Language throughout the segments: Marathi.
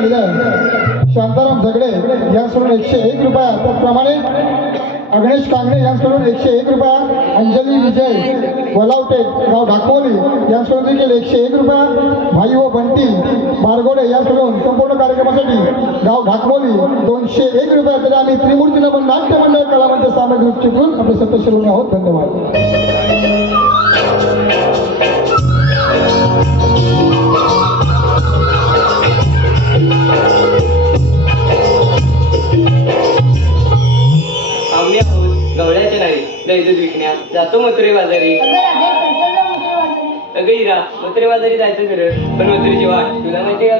रुपया दिले. शांताराम झगडे यांच्याकडून 101 रुपया. त्याचप्रमाणे अग्नेश कांगणे यांच्याकडून 101 रुपया. अंजली विजय वलावटे गाव ढाकवली यांच्याकडून देखील 101 रुपया. भाई व बंटी बारगोडे यांच्याकडून संपूर्ण कार्यक्रमासाठी गाव ढाकवली 201 रुपया. तरी आम्ही त्रिमूर्ती नमन नाट्य मंडळ कलामंच सामग्री चित्रून आपले सत्य आहोत. धन्यवाद. आम्ही आहोत गवळ्याच्या नाही दैदूत विकण्यात जातो मथुरे बाजारी. अगं इरा मथुरे बाजारी जायचं खरं पण मथुरेची वाट तुला माहिती आहे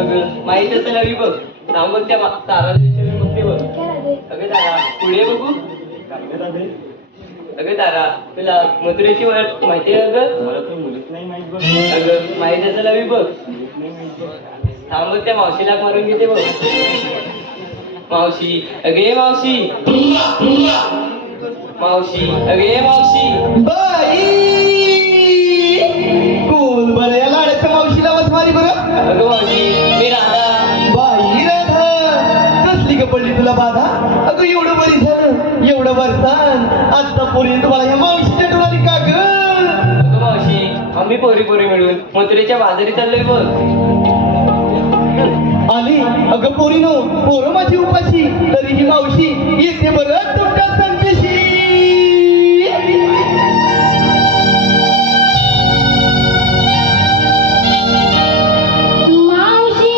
अगं माहीत असेल हवी बघ नाव बघ त्या ताराला विचारून बघते बघ. अगं तारा पुढे बघू. अगं तारा तुला मथुरेची वाट माहिती आहे अगं? अगं माहीत असेल हवी बघ. थांब बघ त्या मावशीला मारून घेते बघ. मावशी अगे मावशी मावशी अगे मावशी बाई कोण बरं या लाड्याच्या मावशीला वाजवारी बरं. अगं मावशी मी राधा. बाई राधा कसली का पडली तुला बाधा. अगं एवढं बरी झालं एवढं वरसान आता पोरी तुम्हाला ह्या मावशीच्या डोळ्याने का ग. अगं मावशी आम्ही पोरी पोरी मिळून मथुरेच्या बाजारी चाललोय बघ. आली अगं पोरीनो पोरं माझी उपाशी तरी ही मावशी येते बरं तुमच्या संदेशी. मावशी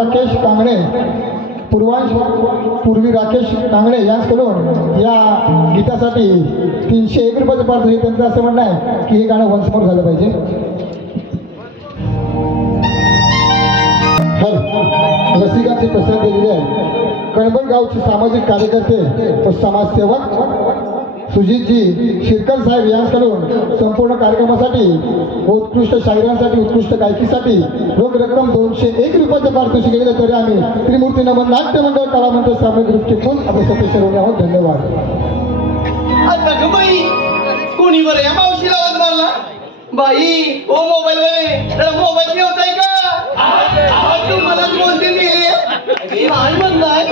राकेश कांगणे पूर्वी राकेश कांगणे यांच्याकडून या गीतासाठी 301 रुपयाचं पारितोषिक. त्यांचं असं म्हणणं आहे की हे गाणं वंशमोर झालं पाहिजे. रसिकांची पसंत दिलेली आहे. कणबन गावचे सामाजिक कार्यकर्ते व समाजसेवक सुजितजी शिरकर साहेब यांच्याकडून संपूर्ण कार्यक्रमासाठी व उत्कृष्ट शाहिरांसाठी उत्कृष्ट गायकीसाठी रोख रक्कम 201 रुपयाचं पारितोषिक दिले. तरी आम्ही त्रिमूर्ती नमन नाट्य मंडळ कलामंच सामने ग्रुपचे कोण आपले सतीश रोवणे आहोत. धन्यवाद. आता ग बाई कोणी बरं या मावशीला आवाज मारला बाई. ओ मोबाईल मध्ये जरा मोबाईल ठेवताय का? मलाच बोलते नेले काय म्हणताय?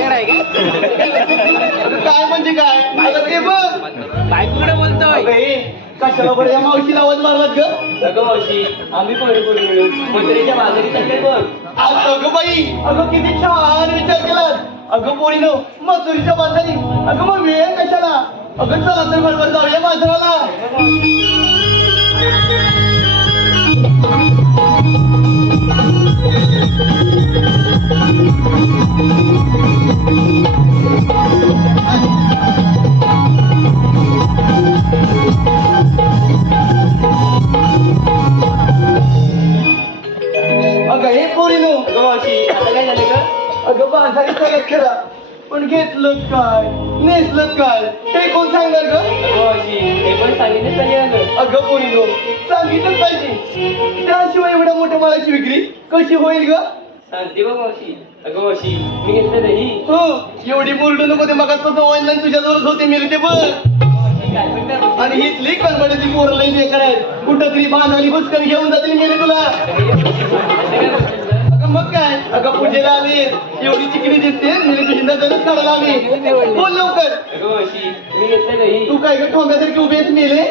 काय म्हणजे काय? आता ते बघ बायकोकडे बोलतोय. बाई, कशाला बरं या मावशीला आवाज मारलात ग? अगं मावशी आम्ही पोरी पोरी मिळून मथुरेच्या माघारी चालले बघ. अगं बाई, अगं किती छान विचार केलात. अगं पोरीनो मथुरीच्या बाजारी. अगं मग वेळ कशाला? अगं चला तर बरोबर जाऊया बाजाराला. अगं हे पोरीनो. अगं मावशी आता काय झालं ग? अगं बाजारी चालत खरा पण घेतलं काय नेसलं काय हे कोण सांगणार ग? अगं मावशी हे पण सांगितलं पाहिजे ना ग. अगं पोरीनो सांगितलं पाहिजे. त्याशिवाय एवढ्या मोठ्या मालाची विक्री कशी होईल ग? सांगते बघ मावशी. अगं मावशी मी घेतलं दही. हो एवढी बोलू नको. ते मगाचपासून ऑनलाईन तुझ्याजवळच होते मिळते बघ. मावशी काय म्हणतात? आणि हितली कणबड्याची पोरं लई बेकार आहेत. कुठं तरी बांधाली बुचकन घेऊन जातील मेले तुला. अगं मग काय? अगं पूजेला आली एवढी चिकणी दिसते मेले तुझी नजरच काढायला आली. बोल लवकर. अगं मावशी मी घेतलं दही. तू काय ग ठोंब्यासारखी उभी आहेस मेले?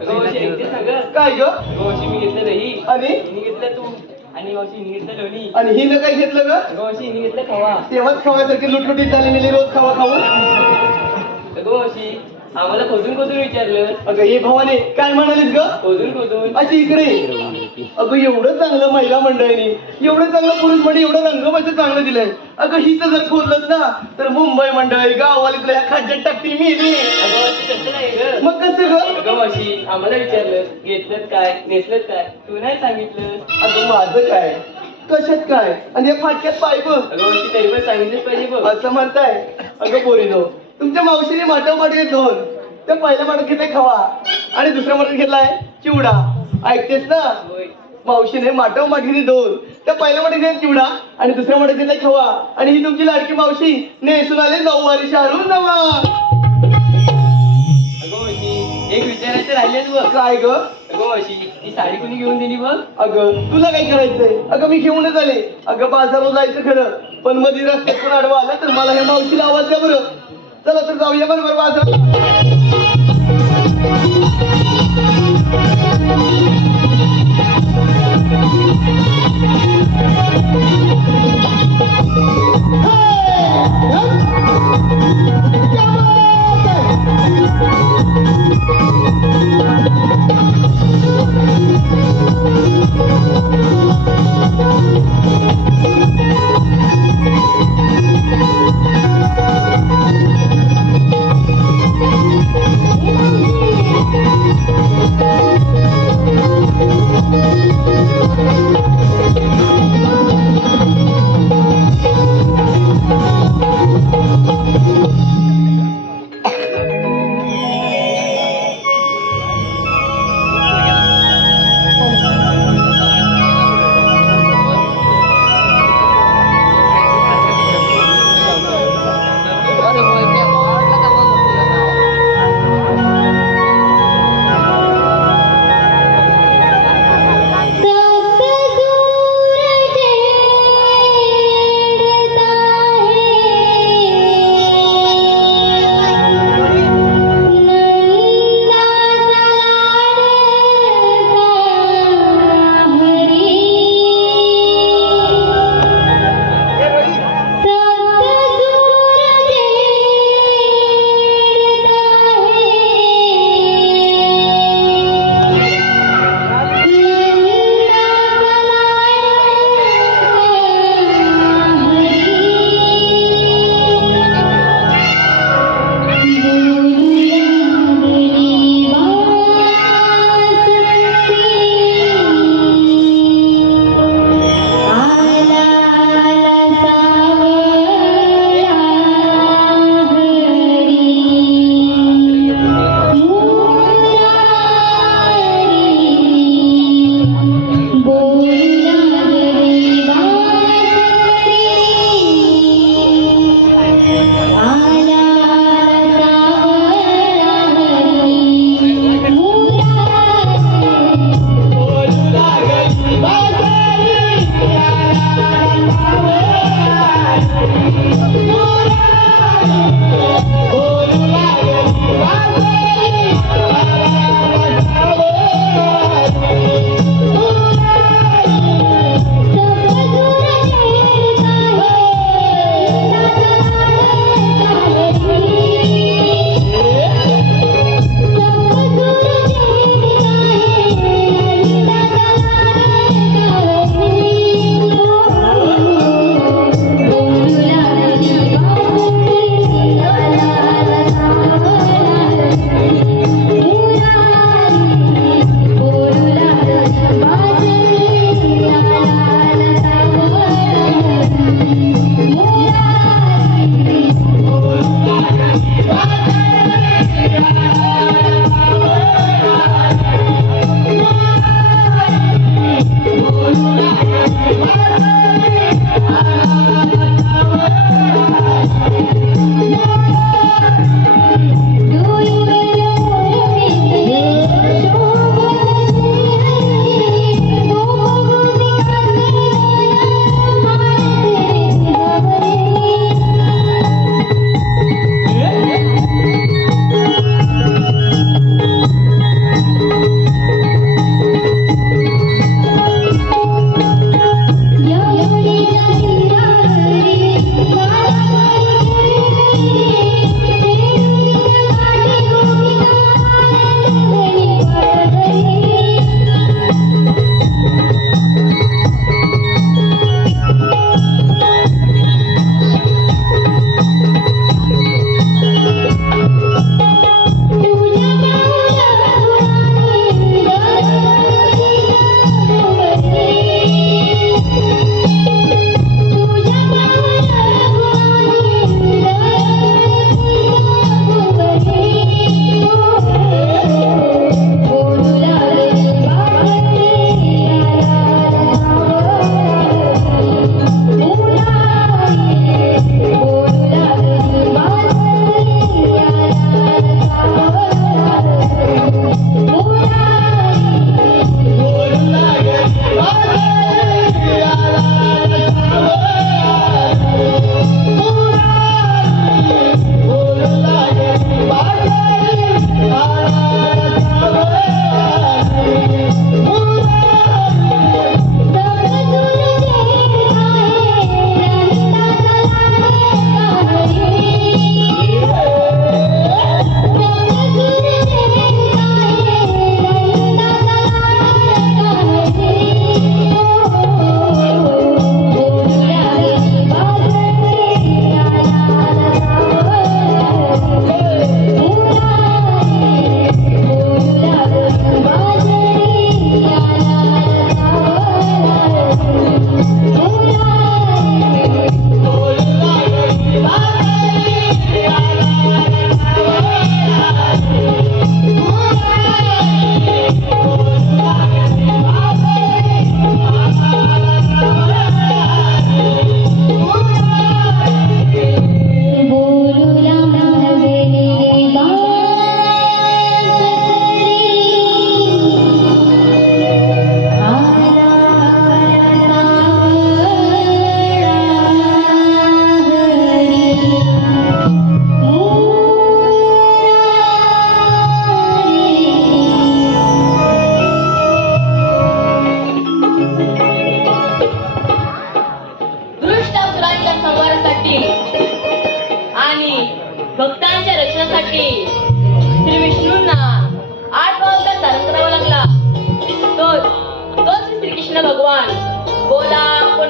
अगं मावशी ऐकतेस ना ग? काय ग? अगं मावशी मी घेतलं दही. आणि हिने घेतलं तू. आणि मावशी हिने घेतलं लोणी. आणि हिनं काय घेतलं ग? अगं मावशी हिने घेतलं खवा. तेव्हाच खवायसारखी लुटलुटीत झाली मेली रोज खावा खाऊन. अगं मावशी आम्हाला खोदून खोदून विचारलं. अगं हे भावाने काय म्हणालीस ग? खोदून खोदून. अशी इकडे. अगं एवढं चांगलं महिला मंडळीने एवढं चांगलं पुरुष मंडळी एवढं रंगमंच चांगलं दिलंय. अगं हिच जर खोदलंच ना तर मुंबई मंडळी गाववाली तुला ह्या खाद्यात टाकतील मेली. अगं मावशी तसं नाही ग. मग कसं ग? अगं मावशी आम्हाला विचारलं घेतलं काय नेसलं काय तू नाही सांगितलं. अगं माझं काय कशात काय आणि या फाटक्यात पाय बघ. अगं मावशी तरी पण सांगितलंच पाहिजे बघ. असं म्हणताय. अगं पोरीनो तुमच्या मावशीने माटव पाठवले दोन. त्या पहिल्या माठात घेतलाय खवा आणि दुसऱ्या माठात घेतलाय चिवडा. ऐकतेस ना? होय. मावशीने माटव माठीने दोन. त्या पहिल्या माठात घेतला चिवडा आणि दुसऱ्या माठात घेतलाय खवा. आणि ही तुमची लाडकी मावशी नेसून आले 9 वारी शाहरुख नवा. अगं मावशी एक विचारायचं राहिलेच बघ. काय ग? अगं मावशी ती साडी कुणी घेऊन दिली बघ. अगं तुला काय करायचंय? अगं मी घेऊनच आले. अगं बाजारात जायचं खरं पण मध्ये रस्त्यात कोण आडवा आला तर मला ह्या मावशीला आवाज द्या बरं. चला तर जाऊया बरोबर बाजारात.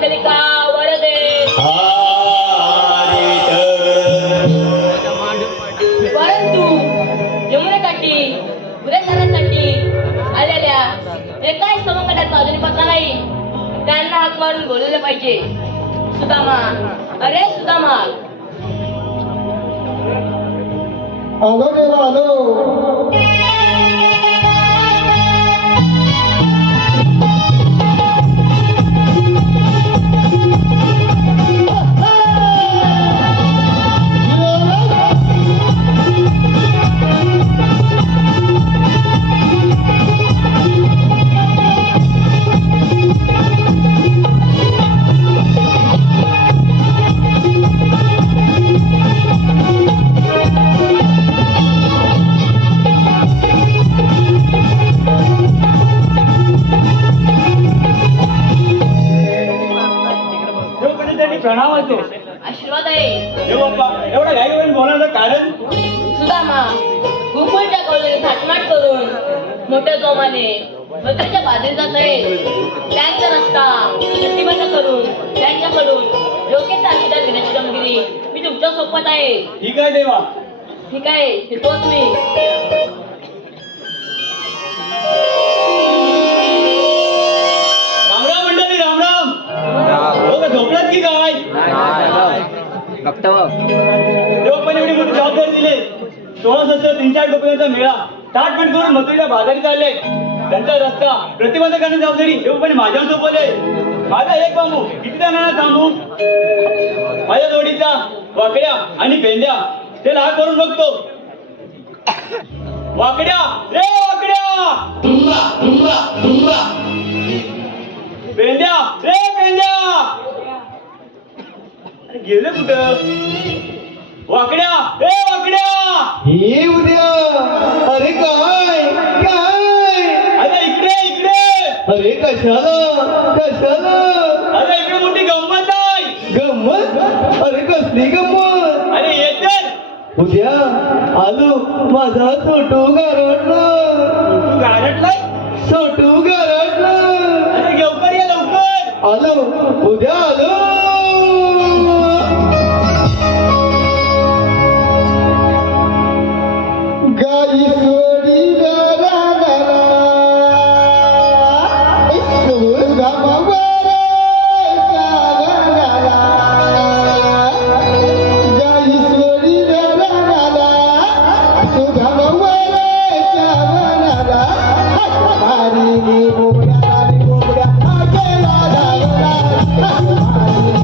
मंडलिका वरदे परंतु यमुनेकाठी पुरेसरासाठी आलेल्या एकाही सवंगडाचा अजूनही पत्ता नाही. त्यांना हाक मारून बोलवले पाहिजे. सुदामा, अरे सुदामा, आलो देवा आलो. आशीर्वाद आहे. एवढा घाई बोलायचं कारण सुदामा, गुकुळच्या कौलाने थाटमाट करून मोठ्या जोमाने मथुरेच्या बाजूने जात आहेत. त्यांचा रस्ता प्रतिबंध करून त्यांच्याकडून योग्य ते आशीर्वाद घेण्याची कामगिरी मी तुमच्या सोबत आहे. ठीक आहे देवा. ठीक आहे, हे तोच मी. रामराम मंडळी, रामराम. हो का, झोपलात की काय? देवा पण एवढी मोठी जबाबदारी दिली. 16,360 रुपयांचा मेळा ताटमाट करून मथुरेला बाजारी चालले. त्यांचा रस्ता प्रतिबंध करण्याची जबाबदारी देवपणे माझ्यावर सोपवले. माझा एक बांबू किती जणांना थांबू? माझ्या जोडीचा वाकड्या आणि पेंद्या ते लाग करून बघतो. वाकड्या रे वाकड्या, पेंद्या रे पेंद्या. अरे गेले कुठं? वाकड्या रे वाकड्या, हे उद्या. अरे काय काय? अरे इकडे इकडे. अरे कशाला कशाला? अरे इकडे मोठी गंमत आहे. गंमत? अरे कसली गंमत? अरे येते उद्या आलो. माझा छोटू गारटला. तू गारटलाय. छोटू गारटला. अरे लवकर या लवकर. आलो उद्या आलो. गाई सोडी रागाला सुदामावर चालला. गाई सोडी रागाला सुदामावर चालला. मारी बोबड्या गेला धावला. मारी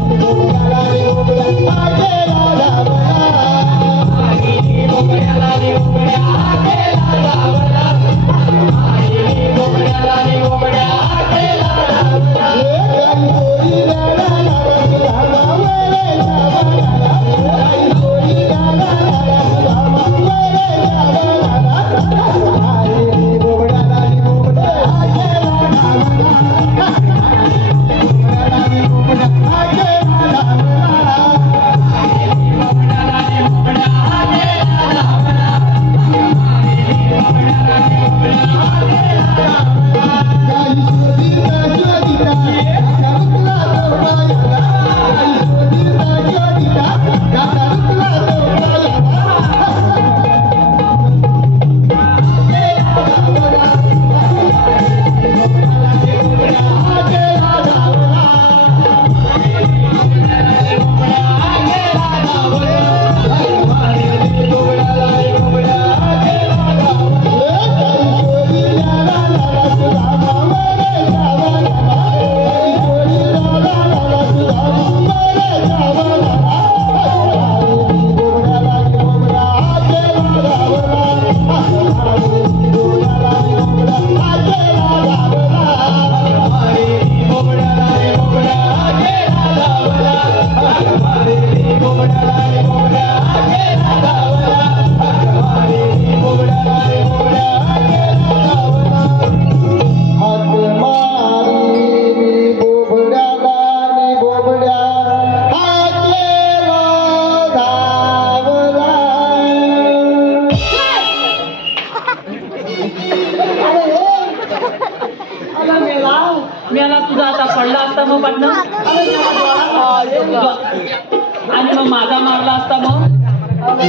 आणि मग माझा मारला असता मग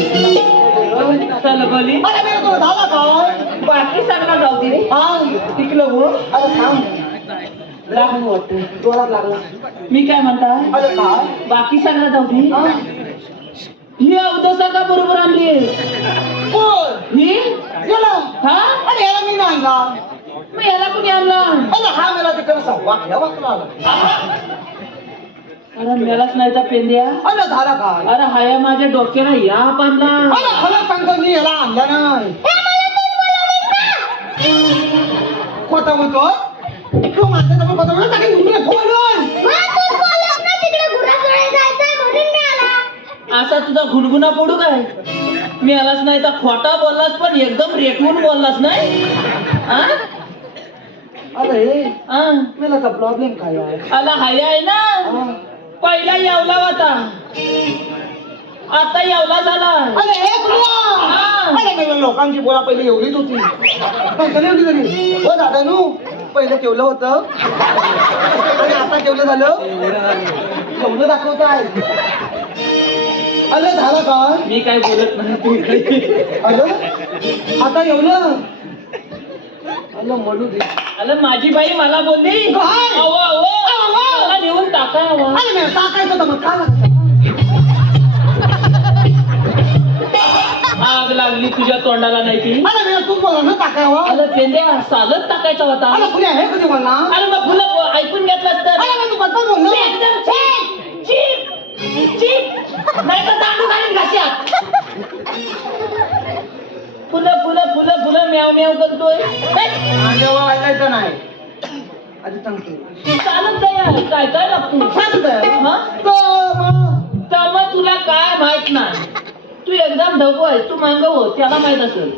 चल बोली अरे मी तुला झाला काय बाकी सगळं जाऊ दे रे. हा टिकलं हो अरे थांब लागलं वाटतं जोरात लागला मी काय म्हणताय अरे काय बाकी सगळं जाऊ दे हा? ही अवदसा का बरोबर आणली कोण ही गेला हा अरे याला मी नाही आणला मग याला कुणी आणला अरे हा मला तिकडे वाकल्या वाकला अरे मेलाच नाही तर पेंद्या अरे झाला काय अरे हाया माझ्या डोक्याला या बांधला अरे खरं सांगतो मी याला आणला नाही खोटा बोलतो तू माझ्या जवळ खोटा बोलतो टाकी उडून फोडून असा तुझा गुणगुणा पडू काय मी आलाच नाही तर खोटा बोललास पण एकदम रेटवून बोललास नाही हा? अरे हा. मला का प्रॉब्लेम काय आहे आला हाया आहे ना पहिला येवला होता आता येवला झाला अरे एक हा. अरे मी लोकांची बोला पहिले एवढीच होती पण कधी होती तरी हो दादा नू पहिलं केवलं होतं आणि आता केवलं झालं केवलं दाखवत आहे अरे झालं काय मी काय बोलत नाही तू इकडे. अरे आता एवढं अरे म्हणू दे अरे माझी बाई मला बोलली काय? अहो, अहो, मला नेऊन टाकावं अरे मी टाकायचं तर मग काय लागतं? आग लागली तुझ्या तोंडाला नाही ती अरे मी तू बोला ना टाकावं अरे पेंद्या सालच टाकायचा होता अरे पुढे आहे कधी बोलणार अरे मग फुलं ऐकून घेतलं तर अरे मी तू बद्दल बोललो ते एकदम चीप चीप चीप नाही तर दांडू घालीन घाशात फुलं फुलं फुलं फुलं म्याव म्याव करतोय जेव्हा ऐकायचं नाही आधी सांगतो चालत जाय काय काय लागतो सांगतोय हा तर मग तुला काय माहित नाही तू एकदम ढको आहेस तू मांग हो त्याला माहित असेल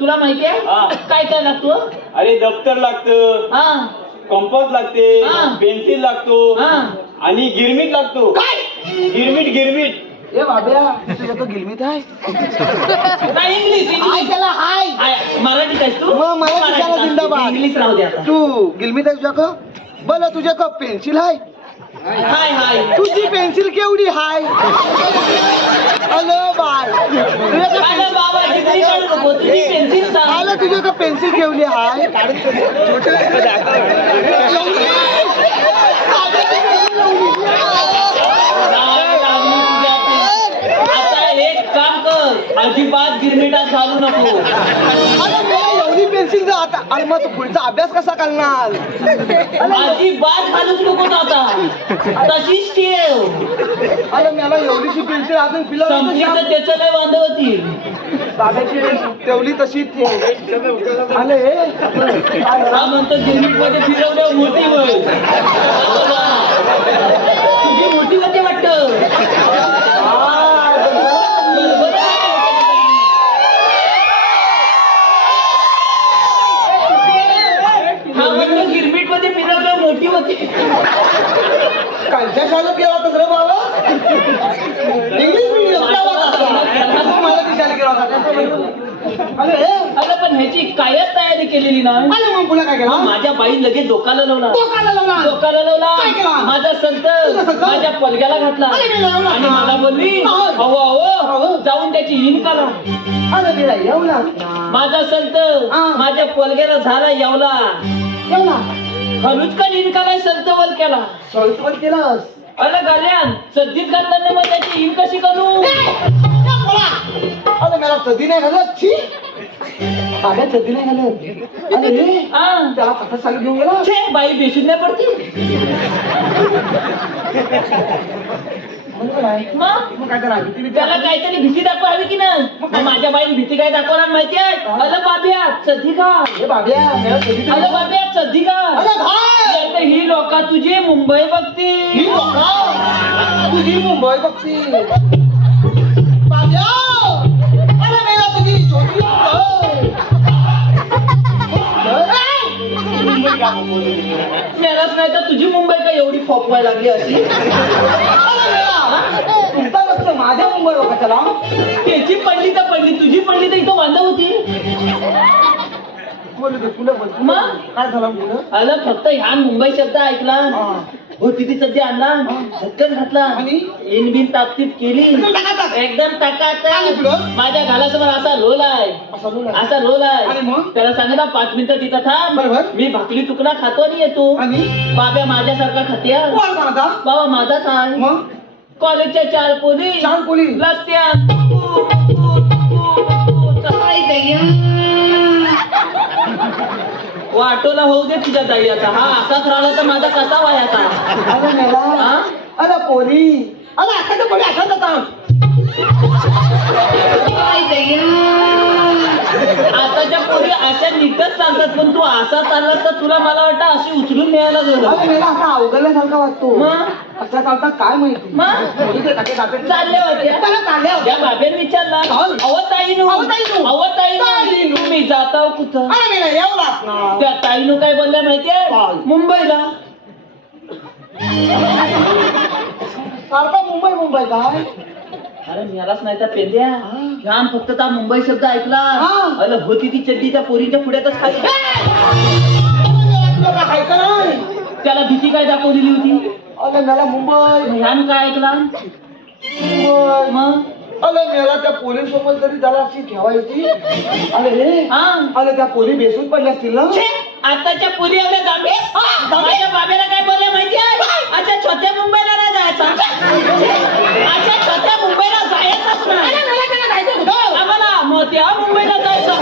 तुला माहिती आहे हा. काय काय लागतो अरे दप्तर लागतं हा कंपास लागते हा. पेन्सिल लागतो हा आणि गिरमीट लागतो काय गिरमीट ए बाब्या तुझ्या तो गिलमीत आहे नाही इंग्लिश हाय इंग्लिश त्याला हाय मराठीत आहेस तू मग मराठी मराठीत शाळा असते. जिंदाबाद. इंग्लिश राहू दे आता तू गिलमीत आहे तुझ्या का बोला तुझ्या का पेन्सिल आहे हाय हाय तुझी पेन्सिल केवढी हाय हॅलो बाय तुझ्या का अरे बाबा डिग्री काढू नको तुझी पेन्सिल सांग आलं तुझ्या का पेन्सिल केवढी हाय काय लागली तुझ्या पेन्सिल? आता एक काम कर अजिबात गिरमिटात घालू नको अरे मला एवढी पेन्सिल आता अरे मग तू पुढचा अभ्यास कसा करणार अजिबात घालूच नको आता तशीच ठेव अरे मला एवढीशी पेन्सिल अजून संपली तर त्याचं नाही वांद होतील दादाची तेवढी तशी ठेव अरे हा म्हणतो गिरमिट मध्ये फिरवल्यावर मोठी होईल तुझी मोठी होते वाटत हा म्हणतो गिरमिट मध्ये फिरवल्यावर मोठी होती कालच्या शाळेत गेला होतास रे बाबा इंग्लिश मीडियम मला ती शाळेत गेला होता अरे अरे पण ह्याची कायच तयारी केलेली नाही अरे मग पुन्हा काय केला माझ्या बाई लगेच डोकाला लावला डोकाला लावला. डोकाला काय लावला केला? माझा संत तुझा संत? माझ्या पलग्याला घातला अरे मी लावला. आणि मला बोलली हा. अहो अहो जाऊन त्याची हिम करा अरे तिला येवला माझा संत हा. माझ्या पलग्याला झाला येवला येवला हलूच का निनकालाय संत वर केला सोयीस्कर केलास अरे गाल्यान सद्दीत घातल्याने मग त्याची हिम कशी करू अरे मला कधी नाही घालत छी आग्या कधी नाही घालत अरे हा त्याला कसं सांगितलं घेऊन गेला छे बाई बेशुद्ध नाही पडती म्हणजे काय मग मग काय करा भीती भीती त्याला काहीतरी भीती दाखवावी की नाही मग माझ्या बाईने भीती काय दाखवणार माहितीये अरे बाब्या सद्दी का हे बाब्या मला कधी अरे बाब्या सद्दी का अरे भाई आता ही लोक तुझी मुंबई ही बघती लोका तुझी मुंबई बघती बाब्या अरे मेला तुझी छोटी मेलाच नाही तर तुझी मुंबई का एवढी फोपवायला लागली अशी तुमचा लक्ष माझ्या मुंबई बघा चला त्याची पडली तर पडली तुझी पडली तर इथं वांदा होती बोलू दे पुढे बोल मग? काय झालं पुढं आलं फक्त ह्या मुंबई शब्द ऐकला हो तिथे सध्या आणला झटकन घातला आणि? इनबिन तापतीप केली टाकाटाक. एकदम आणि टाकाट पुढं? माझ्या घालासमोर असा लोल आहे असा लोल आहे. असा लोल आणि आहे मग? त्याला सांगितलं 5 मिनिटं तिथं थांब बरोबर. मी भाकरी तुकडा खातो आणि येतो आणि? बाब्या माझ्यासारखा खात्या कोण कोणाचा बाबा माझाच आहे मग कॉलेजच्या 4 पोली चार पोली रस्त्या वाटोला होऊ दे तुझ्या दळ्याचा हा असाच राहिला तर माझा कसा वयाचा अरे मेला हा? अरे पोरी अरे आता पोरी असाच होता आताच्या पोरी अशा नीटच चालतात पण तू असा चालला तर तुला मला वाटतं अशी उचलून न्यायला अरे गेलं मेला असा अवघडल्यासारखा वाटतो मग? असा चालता काय माहिती मग? पोरीचे टाके टाके चालले होते त्याला चालल्या होत्या. त्या बाबेन विचारला चाल. अवताईनू अवताईनू. अवताईनू तुम्ही जाताव कुठं अरे मेला एवढाच ना त्या ताईनू काय बोलल्या माहितीये चाल. मुंबईला सारखा मुंबई मुंबई काय अरे मिळालाच नाही त्या पेंद्या ह्यान फक्त त्या मुंबई शब्द ऐकला हा. अरे होती ती चड्डी त्या पोरीच्या पुढ्यातच खाली तुला काय ऐका नाही त्याला भीती काय दाखवलेली होती अरे मेला मुंबई ह्यान काय ऐकला मुंबई मग अरे मेला त्या पोलीसोबत जरी त्याला अशी ठेवायची अरे रे हा अरे त्या पोरी बेसून पडल्या असतील ना छे, आताच्या पोरी एवढ्या दाबे माझ्या बाबेला काय बोलले माहितीये अच्छा छोट्या मुंबईला नाही जायचं छे, अच्छा छोट्या मुंबईला जायचंच नाही आम्हाला मोठ्या मुंबईला जायचं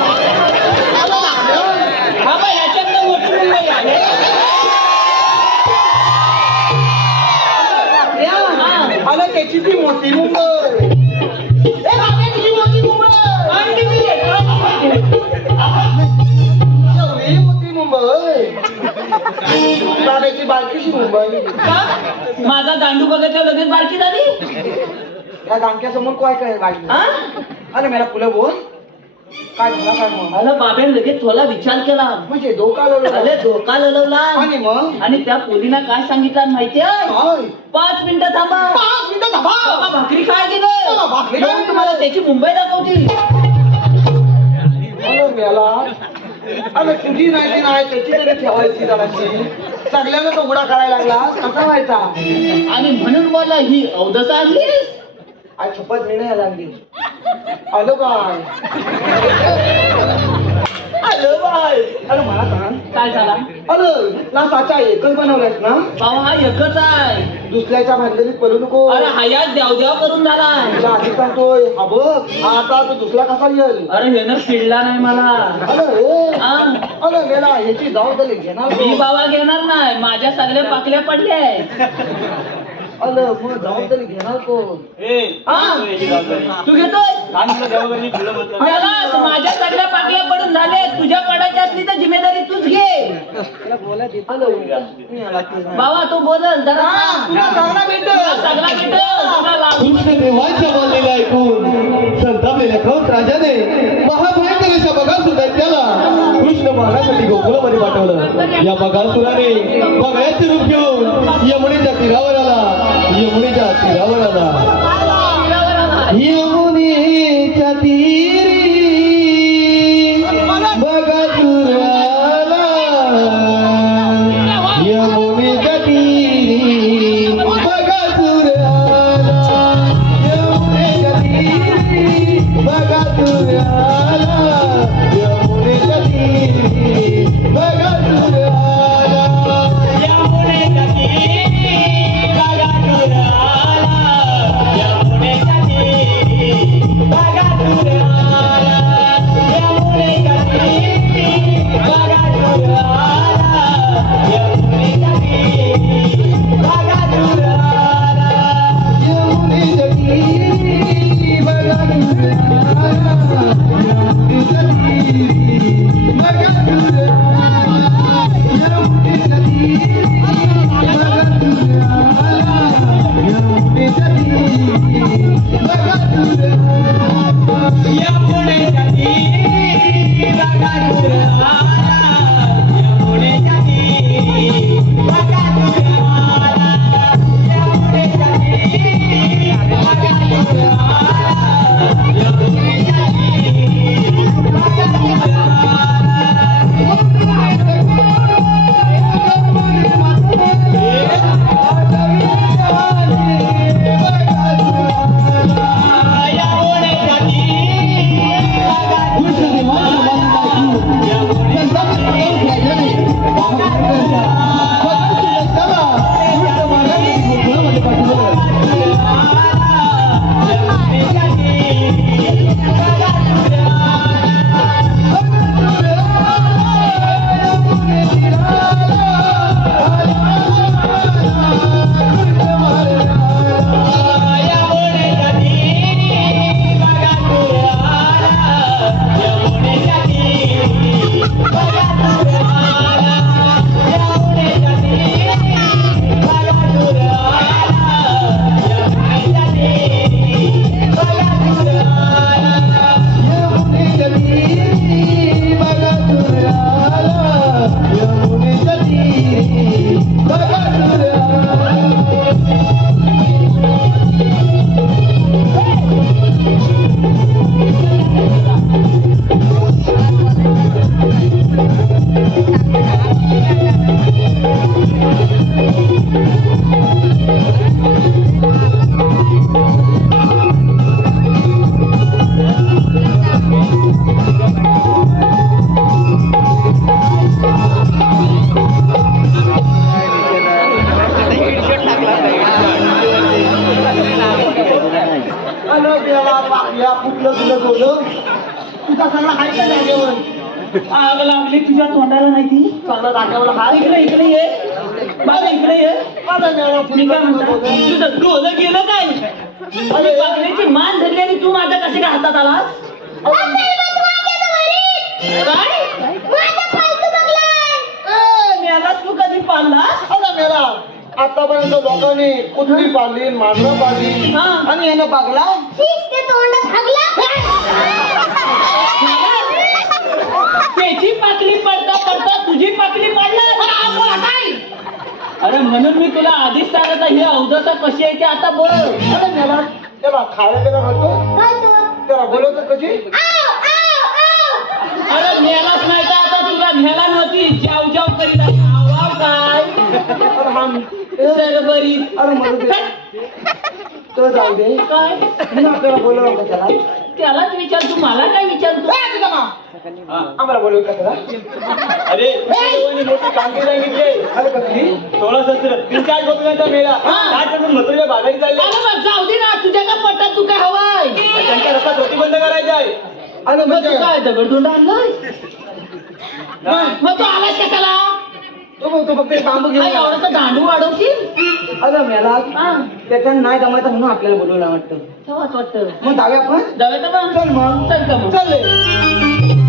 बाबा याच्यातनं मोठी मुंबई आहे अरे त्याची ती मोठी मुंबई ए बाबा तुझी मोठी मुंबई एवढी मोठी मुंबई बाबाची बारकीशी मुंबई का? माझा दांडू बघितलं लगेच बारकी झाली या गांक्यासमोर काय काय गाडी हा? अरे मेला फुलं बोल काय झाला काय मग अरे बाबेन लगेच थोडा विचार केला म्हणजे धोका लागला अरे धोका ललवला आणि मग आणि त्या पोरीला काय सांगितलं माहितीये काय 5 मिनिटं थांबा 5 मिनिटं थांबा बाबा भाकरी खाय बाबा, भाकरी गेलं खाय तुम्हाला त्याची मुंबई दाखवती अरे मेला अरे तुझी नाही त्याची तरी ठेवायची जराशी सगळ्यांना तो उघडा करायला लागला कसा व्हायचा आणि म्हणून बोला ही अवदसा आणलीस आज शपथ मी नाही लागली आलो काय आलो बाय अरे मला सांग काय झाला अरे ना साचा एकच बनवलायस ना बाबा हा एकच आहे दुसऱ्याच्या भांडणीत पडू नको अरे हयात द्याव करून झालाय तुझ्या आधी सांगतोय हा बघ हा आता तो दुसरा कसा येईल अरे ह्यानं फिरला नाही मला अरे हा? अरे मेला ह्याची जबाबदारी घेणार मी कोण? बाबा घेणार नाही माझ्या सगळ्या पाकल्या पडल्या अरे मग जबाबदारी घेणार कोण तू घेतोय जबाबदारी त्याला माझ्या सगळ्या पाकल्या पडून झाले तुझ्या पडायची असली तर जिम्मेदारी तूच घे बाबा तो बोलल जरा हा, तुला चांगला भेटल सगळा भेटल तुला लावून कृष्णदेवांच्या बोललेलं ऐकून संतापलेल्या कंस राजाने महाभयंकर अशा बगासुर त्याला कृष्ण मारण्यासाठी गोकुळामध्ये पाठवलं. या बगासुराने बगळ्याचे रूप घेऊन यमुनेच्या तीरावर आला. यमुनेच्या तीरावर आला. यमुनेच्या तीरी बगासुर आला. यमुनेच्या तीरी बगासुर आला. यमुनेच्या तीरी बगासुर आला. यमुनेच्या तीरी बगासुर आला. यमुनेच्या तीरी बगासुर आला. यमुनेच्या तीरी अरे देवा आपल्या कुठलं तुला बोलू तुझा सगळा हाय का जागेवर आग लागली तुझ्या तोंडाला नाही ती सगळं जागेवर हाय इकडे ये बाबा इकडे ये माझा मेळा मी काय म्हणतो तुझं डोलं गेलं काय अरे बागल्याची मान धरली आणि तू माझ्या कशी काय हातात आलास काय मेलास तू कधी पाळलास अरे मेळा आतापर्यंत लोकांनी कुत्री पाळली मांजरा पाळली हा. आणि यानं बागला त्याची पाकली पडता पडता तुझी पाकली पडला अरे म्हणून मी तुला आधीच सांगत आहे, ही अवदसा कशी आहे ते आता बोल अरे मेळा त्याला खायला त्याला म्हणतो त्याला बोलवतो कशी अरे मेलाच नाही तर आता तुला घ्यायला नव्हती जाव जाव करीत आहे. आवाज काय अरे हा सरबरी अरे म्हणू दे तो जाऊ दे काय मी आपल्याला बोलवलं का त्याला त्यालाच विचार तू मला काय विचारतो आम्हाला बोलवलं का त्याला अरे मोठी कामगिरी सांगितली अरे कसली 16 सत्र 3-4 गोपिकांचा मेळा हा. 8 जण मथुरेला बाजारी चालले अरे मग जाऊ दे ना तुझ्या का पट्टात तू काय हवाय त्यांच्या रस्ता प्रतिबंध करायचा आहे अरे मग म्हणजे तू काय दगडधोंड आणलाय मग तू आलास कशाला तो फक्त एक बांबू घेऊन काय आला. एवढं दांडू वाढवशील अरे मेला हा त्याच्यानं नाही जमायचं म्हणून आपल्याला बोलवलं वाटतं तेव्हाच वाटतं मग जाऊया आपण जाऊया तर मग चल मग चल का मग चालले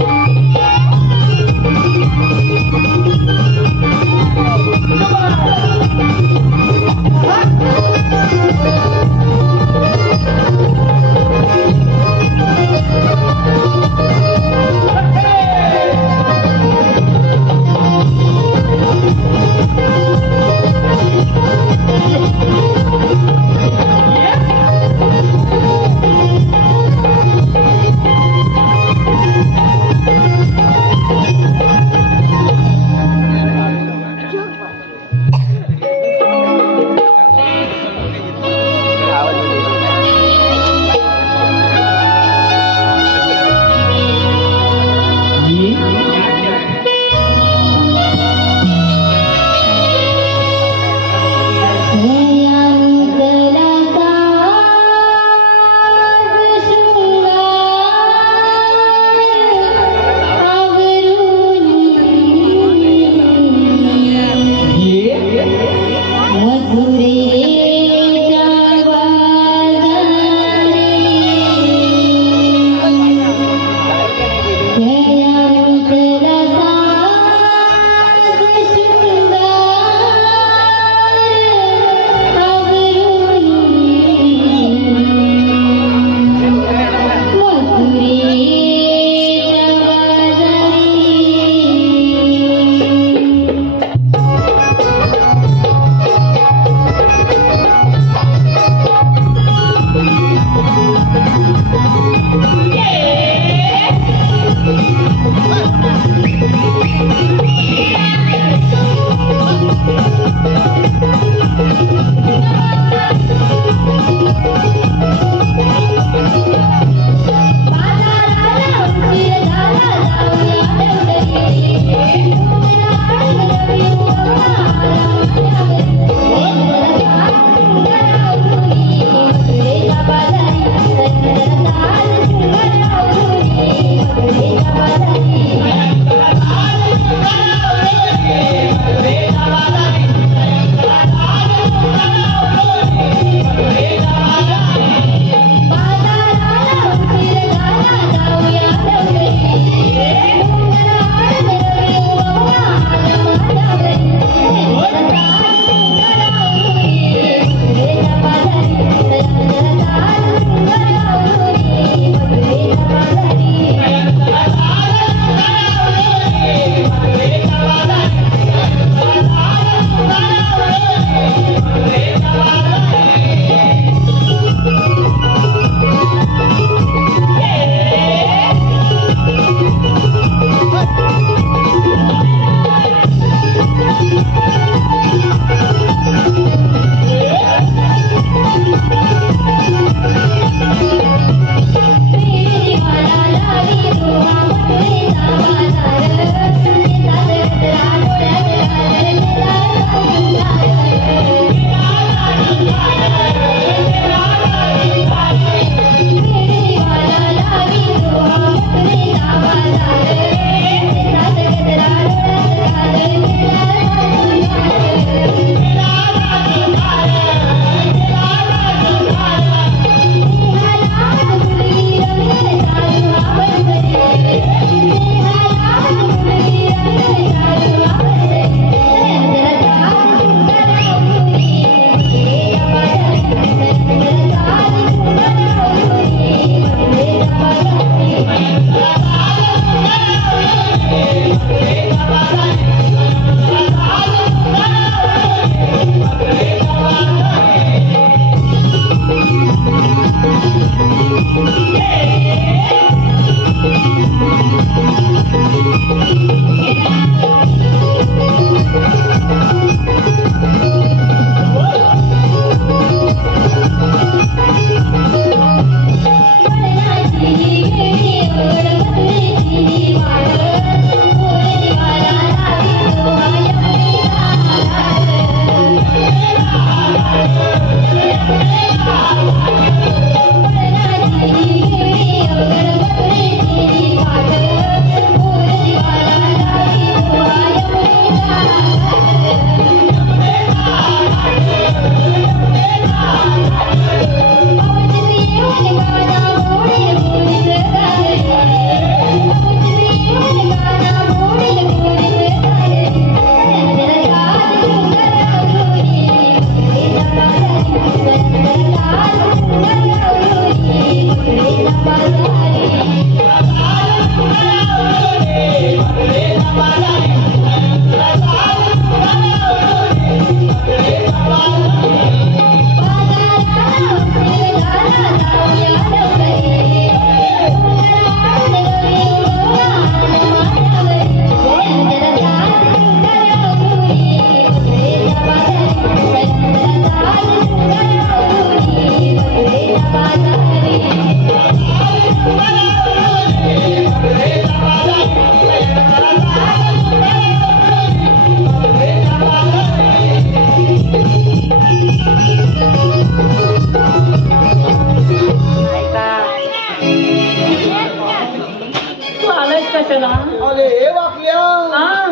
कशाला अरे वाकल्या हा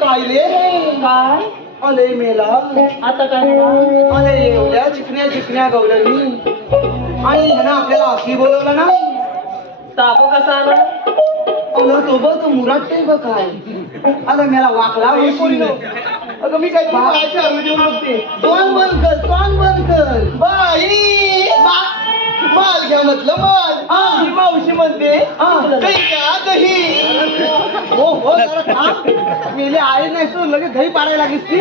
काय रे काय अरे मेला आता काय झालं? अरे एवढ्या चिकण्या गवलनी आणि ह्यानं आपल्याला आखी बोलवलं ना तापू कसा आला अगं तो बघ तो मुराटते बघ काय अगं मेला वाकला अगं मी काय बाळाची आरू देऊन बघते तोंड बंद कर बाई माल घ्या म्हटलं माल ही मावशी म्हणते काही का दही हो जरा थांब. मेले आहे नाही तू लगेच दही पाडायला लागलीस ती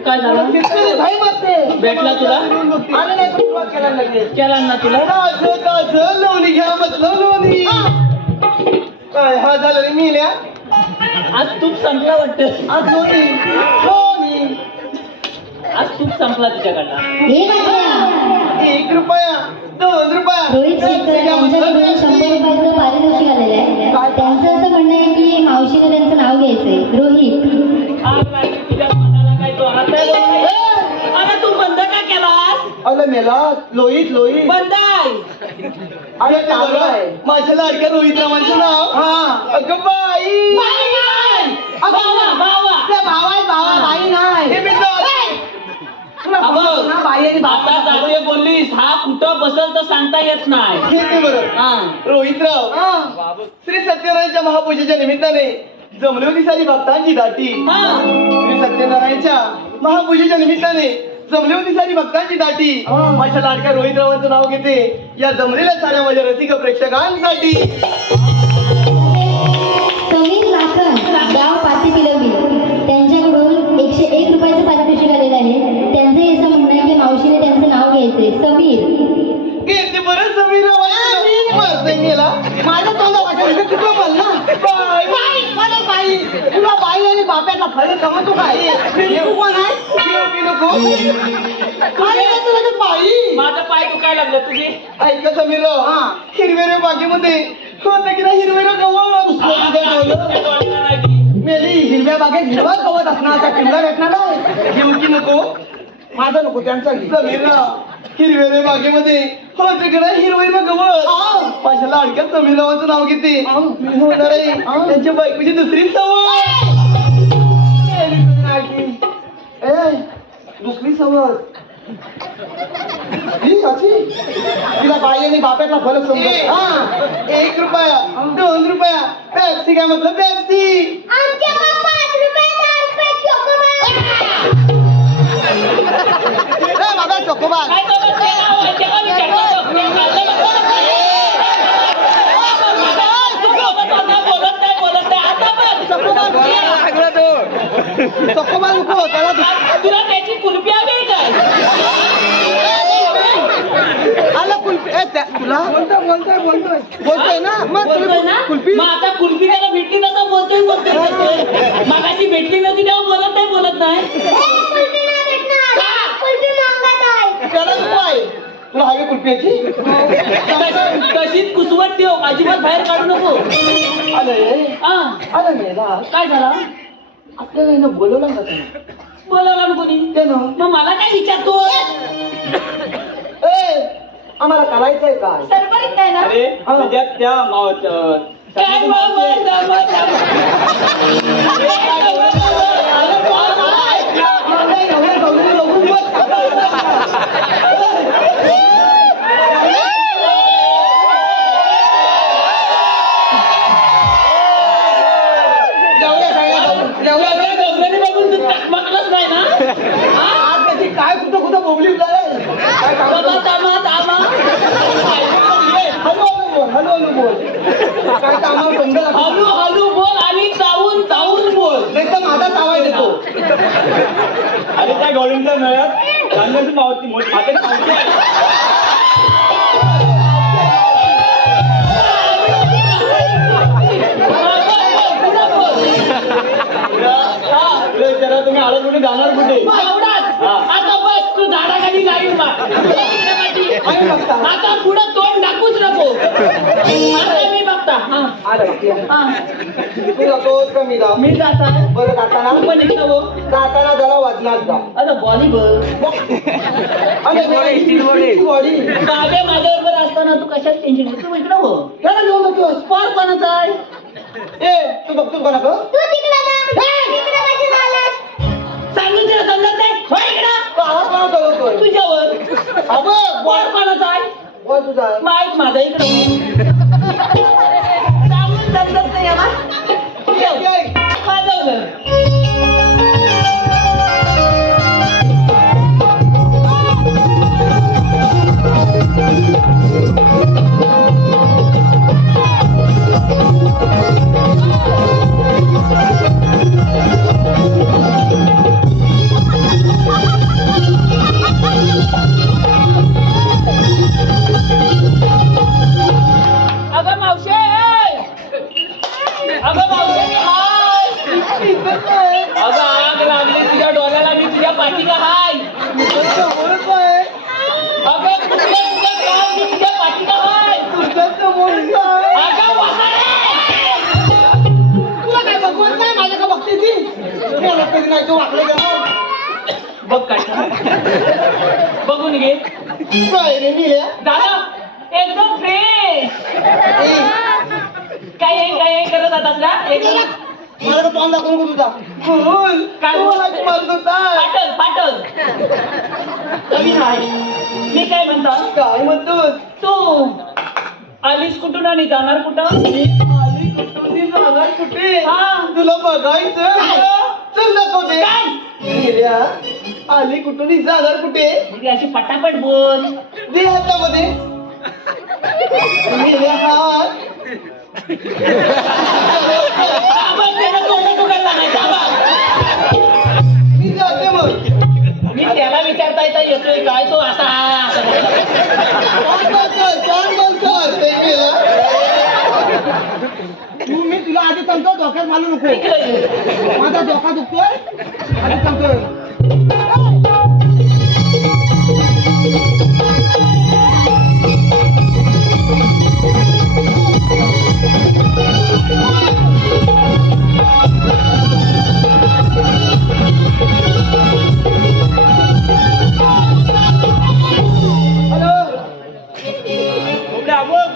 काय झालं? दही म्हणते भेटला तुला? आले नाही तू सुरुवात करायला लगेच केला ना तुला ताजं लोणी घ्या म्हटलं लोणी काय हा झालं रे मिल्या आज तूप संपला वाटत आज लोणी आज तूप संपला तुझ्याकडला हे बघा, 1 रुपया 2 रुपया रोहित शेतकरी यांच्याकडून 100 रुपयाचं पारितोषिक आलेलं आहे. त्यांचं असं म्हणणं आहे की मावशीने त्यांचं नाव घ्यायचंय, रोहित. आज नाही तुझ्या मनाला काय जोरात नाही बोललाय? अरे तू बंद का केलास अगं मेला लोहित बंद आहे अरे चालू आहे माझ्या लाडक्या रोहित रावांचं नाव हा अगं बाई भावा बाई नाही हे मी तुला अगं, ना बाई आणि आता जाते बोललीस हा कुठं बसल तर सांगता येत नाही हे ते बरं हा रोहितराव श्री सत्यनारायणच्या महापूजेच्या निमित्ताने जमली होती सारी भक्तांची दाटी हा. श्री सत्यनारायणच्या महापूजेच्या निमित्ताने जमली होती सारी भक्तांची दाटी माझ्या लाडक्या रोहितरावांचं नाव घेते या जमलेल्या साऱ्या माझ्या रसिक प्रेक्षकांसाठी समीर लाखन, गाव पाती पिलवली, त्यांच्याकडून 101 रुपयाचं पारितोषिक आलेलं आहे. त्यांचं असं म्हणणं आहे की मावशीने त्यांचं नाव घ्यायचंय, समीर. घेते बरं समीर मेला माझ्या तोंडा वाटत तुला बोल ना बाई तुला बाई आणि बाप्याला फरक समजतो काय तू कोण आहे नको काय आहे तुला ते बाई माझं पाय दुखायला लागलं तुझी ऐका समीरराव हिरवेऱ्या बागेमध्ये होतं की नाही हिरवेऱ्या गवळ मेली हिरव्या बागेत हिरवा गवत असणार त्या किल्ला भेटणार घेऊ की नको माझा नको त्यांचा समीरराव हिरवेऱ्या बागेमध्ये होतं की नाही हिरवेऱ्या गवत माझ्या लाडक्या समीररावांचं नाव घेते मी होणार आहे त्यांच्या बायकोची दुसरी सवय दुसरी सवय तिला बाई आणि बाप्यातला फरक समजत 1 रुपया 2 रुपया पॅप्सी काय म्हटलं पॅप्सी बाबा चोकोबार काय तो बघ, ते नाव आहे, तेव्हा विचारतो. बोलत नाही. आता बघ. चोकोबार नको त्याला तुला त्याची कुल्फी हवी काय आला कुल्फी तुला बोलतोय ना मग बोलतोय ना कुल्फी मग आता कुल्फी त्याला भेटली नसता बोलतोय मागाशी भेटली नव्हती तेव्हा बोलत नाही त्याला नको आहे तुला हवी कुल्फीची तशीच कुसवट ठेव अजिबात बाहेर काढू नको आलं मेला काय झाला आपल्याला हिनं बोलवलं जातं बोलावला ना कोणी त्यानं मग मला काय विचारतो आम्हाला करायचंय काय सरबरीत काय ना काय नाही ना आज त्याची काय कुठं बोबली झालंय हॅलो बोल काय कामावर समजा हलू हलू बोल आणि चावून चावून बोल नाही तर माझा तावा देतो अरे त्या गवळींच्या मेळ्यात चांगल्याची मावती मोठी जरा तुम्ही आळत कुठे जाणार कुठे एवढाच आता बस तू झाडाखाली जाईल आम्ही बघता. आता पुढे तोंड दाखवूच नको. आता मी बघता. हा आलं बघ. हा तू जातोस का मी जाऊ? मी जाता. बरं जाताना तू पण इकडं हो. जाताना जरा वाजलाच जा. आता बॉलीबॉल अरे बॉडी काव्य माझ्याबरोबर असताना तू कशात टेन्शन घेतो? तू इकडं हो. त्याला घेऊन जातो. स्पॉर कोणाचा आहे? ए तू बघतोस कोणा गं? सांगून तिला समजत नाही. हो इकडं. गावात कोणा चालवतोय? तुझ्यावर अबे स्पॉर कोणाचा आहे? वर तुझा आहे. माईक माझा इकडं हो. सांगून समजत नाही याला. वाजवलं. अगं मावशे, अगं मावशे मी हाय. अगं आग लागली तुझ्या डोळ्याला, मी तुझ्या पाठीला हाय. अगं तुझ्या गाव मी तुझ्या पाठीला हाय. अगं वासाडे. तुला काय बघवत नाही माझ्या का बघते ती? मला कधी नाही तू वाकलं गेलं. बघ काय बघून घे. काय रे निळ्या? दादा एकदम फ्रेश. काय करत होतास ना? एकदम मला का तोंड दाखवून नको तुझा. बोल. काय? तू मला की मारत होता. पाटल कमी नाही. मी काय म्हणतो? काय म्हणतोस? तू आलीस कुठून आणि जाणार कुठं? मी आली कुठून ती जाणार कुठे? हा. तुला बघायचं. चल दाखवते. काय? निळ्या आली कुठून ती जाणार कुठे? म्हणजे अशी पटापट बोल. दे हातामध्ये. निळ्या हात. आपण त्याला तोंड दुखायला नाही. थांबा. मी जाते मग. मी त्याला विचारता येता येतोय काय तो असा. कोण बोलतो? ते मेला. तू मी तुला आधी सांगतो धोक्यात घालू नको. माझा धोका दुखतोय आधी सांगतोय.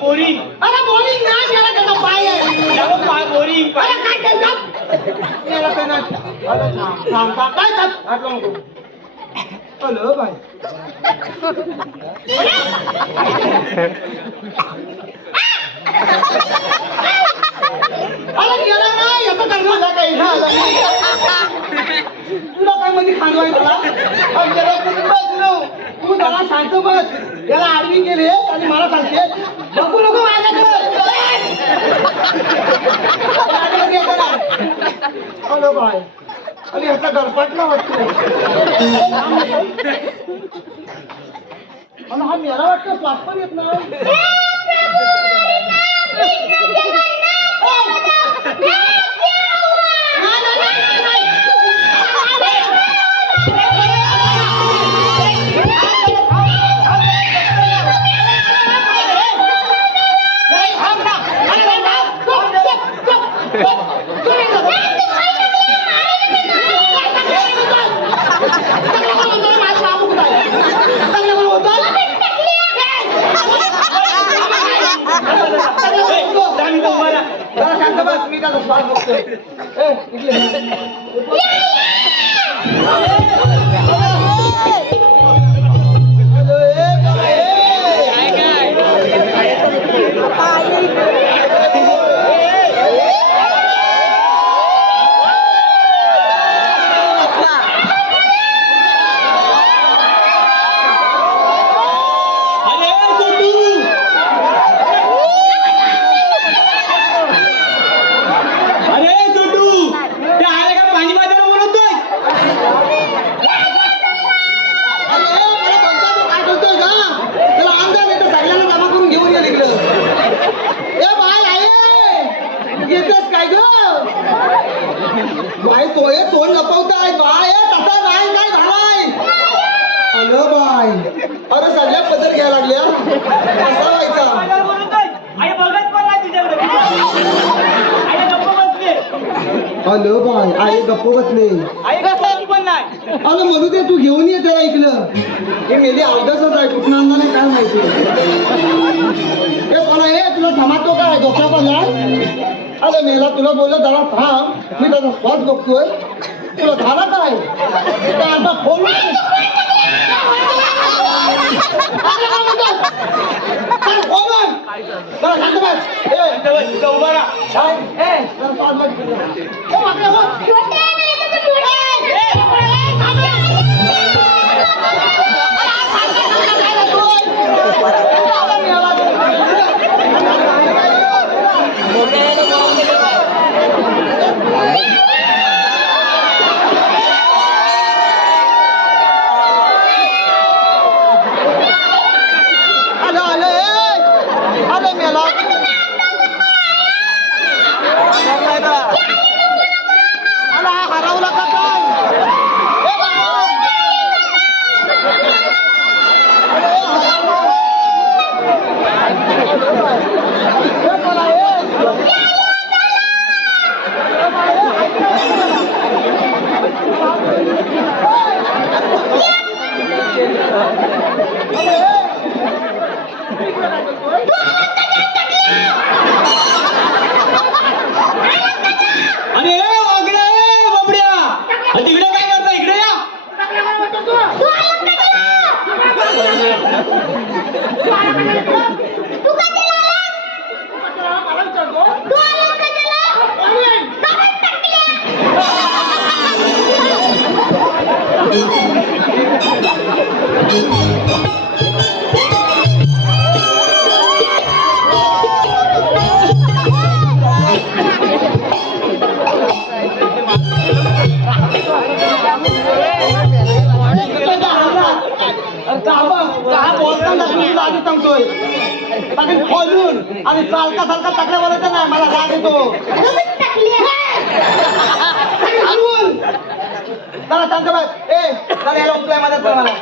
बोरिंग. अरे बोरिंग ना त्याला त्याचा पाय आहे. बोरिंग. अरे काय करतात? त्याला काय ना. अरे सांगता काय करत? आठवण नको. Hello bye. अरे गेला ना याचा करणार काही ना. तुला काय मध्ये खांदवाय मला? त्याला कुठून बसलो? तू जरा शांत बस. याला आडवी केली आणि मला सांगते बघू नको माझ्याकडे. Hello bye. आणि ह्याचा गरपाटला वाटतो. आणि हा मेरा वाटतं स्वाद पण येत नाही. मी त्याचा स्वाद बघतोय. अरे छोटू त्या आले का पाणी बाजारा म्हणतोय. कसा व्हायचा माझ्यावर बोलतोय. आई बघत पण नाही तुझ्याकडे. आई गप्प बसली. हॅलो बाय आई गप्प बसले आई बघत पण नाही. अरे म्हणू दे तू घेऊन ये त्याला ऐकलं हे मेली अवघडच आहे कुठं आणला नाही काय माहिती हे कोणा हे तुला थमातो काय डोक्या पडला अरे मेला तुला बोललं जरा थांब मी त्याचा श्वास बघतोय तुला झाला काय काय आता फोन उभा राहा. हरवला का काय अरे वागड्या बाबड्या तिकडे काय करता इकडे या आधी सांगतोय बाकी खोलून आणि चालका चालका टाकल्या बोलायचं नाही मला राग येतो हलवून चला सांगतो बघ ए चला याला उचलाय मदत कर मला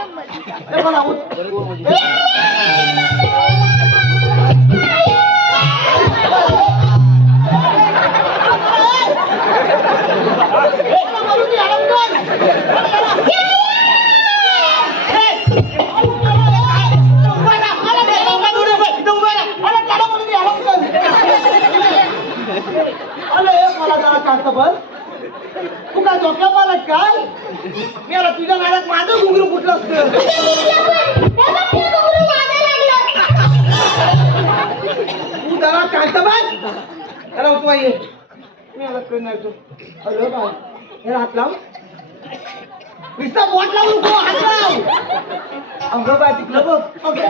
ए, बोला, तू काय झोपला पाहिला काय मी आला तुझ्या नादात माझं घुंगरू कुठलं असतं तू जरा काढता बघ त्याला उठवा ये मी आला करणार तू हॅलो काय हे हात लाव नुसता बोट लावून तो हात लाव अगं बाय तिकडं बघ ओके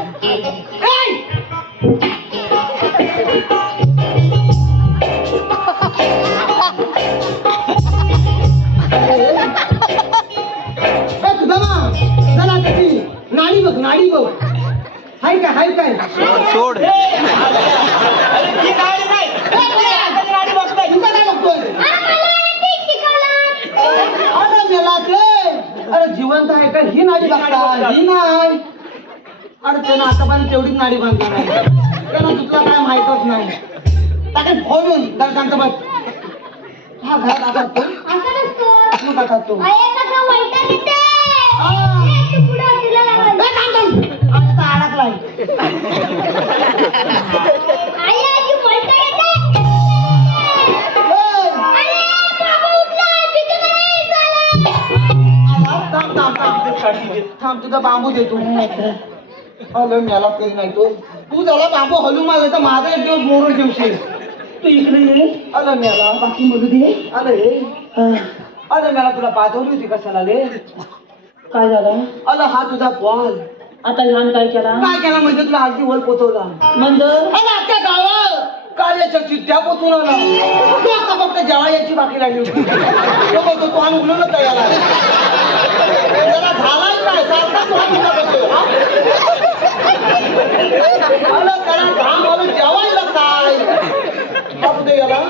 नाडी बघ नाडी बघ हाय काय सोड ही गाडी नाही. गाडी बघताय. तू काय बघतोय अरे मेला ते अरे जिवंत आहे का ही नाडी बघता ही नाही अरे त्यानं आतापर्यंत तेवढीच नाडी बांधला नाही त्यानं तुला काय माहितच नाही त्याकडे फोडून त्याला सांगतो बघ हा घरात आता तो तू का खातो अडकलाय थांब तुझा बांबू देतो हॅलो मला काही नाही तू झाला बांबू हलू मारला तर माझा एक दिवस मोडून ठेवशील तू इकडे ये. अरे मला बाकी म्हणू दे. अरे मला तुला पाठवली होती कशाला ले काय झालं अरे हा तुझा बॉल आता लहान काय केला काय केला म्हणजे तुला अगदी वर पोचवला म्हणजे अरे अख्ख्या गावात कार्याच्या चिठ्ठ्या पोचून आला तू आता फक्त जेवायची बाकी राहिली होती तो बोलतो तू आणि उलून तयार आहे त्याला झालाच नाही सारखा तू हात उचलत होतो, हा? अरे त्याला घाम आलं जेवायला काय हा कुठे गेला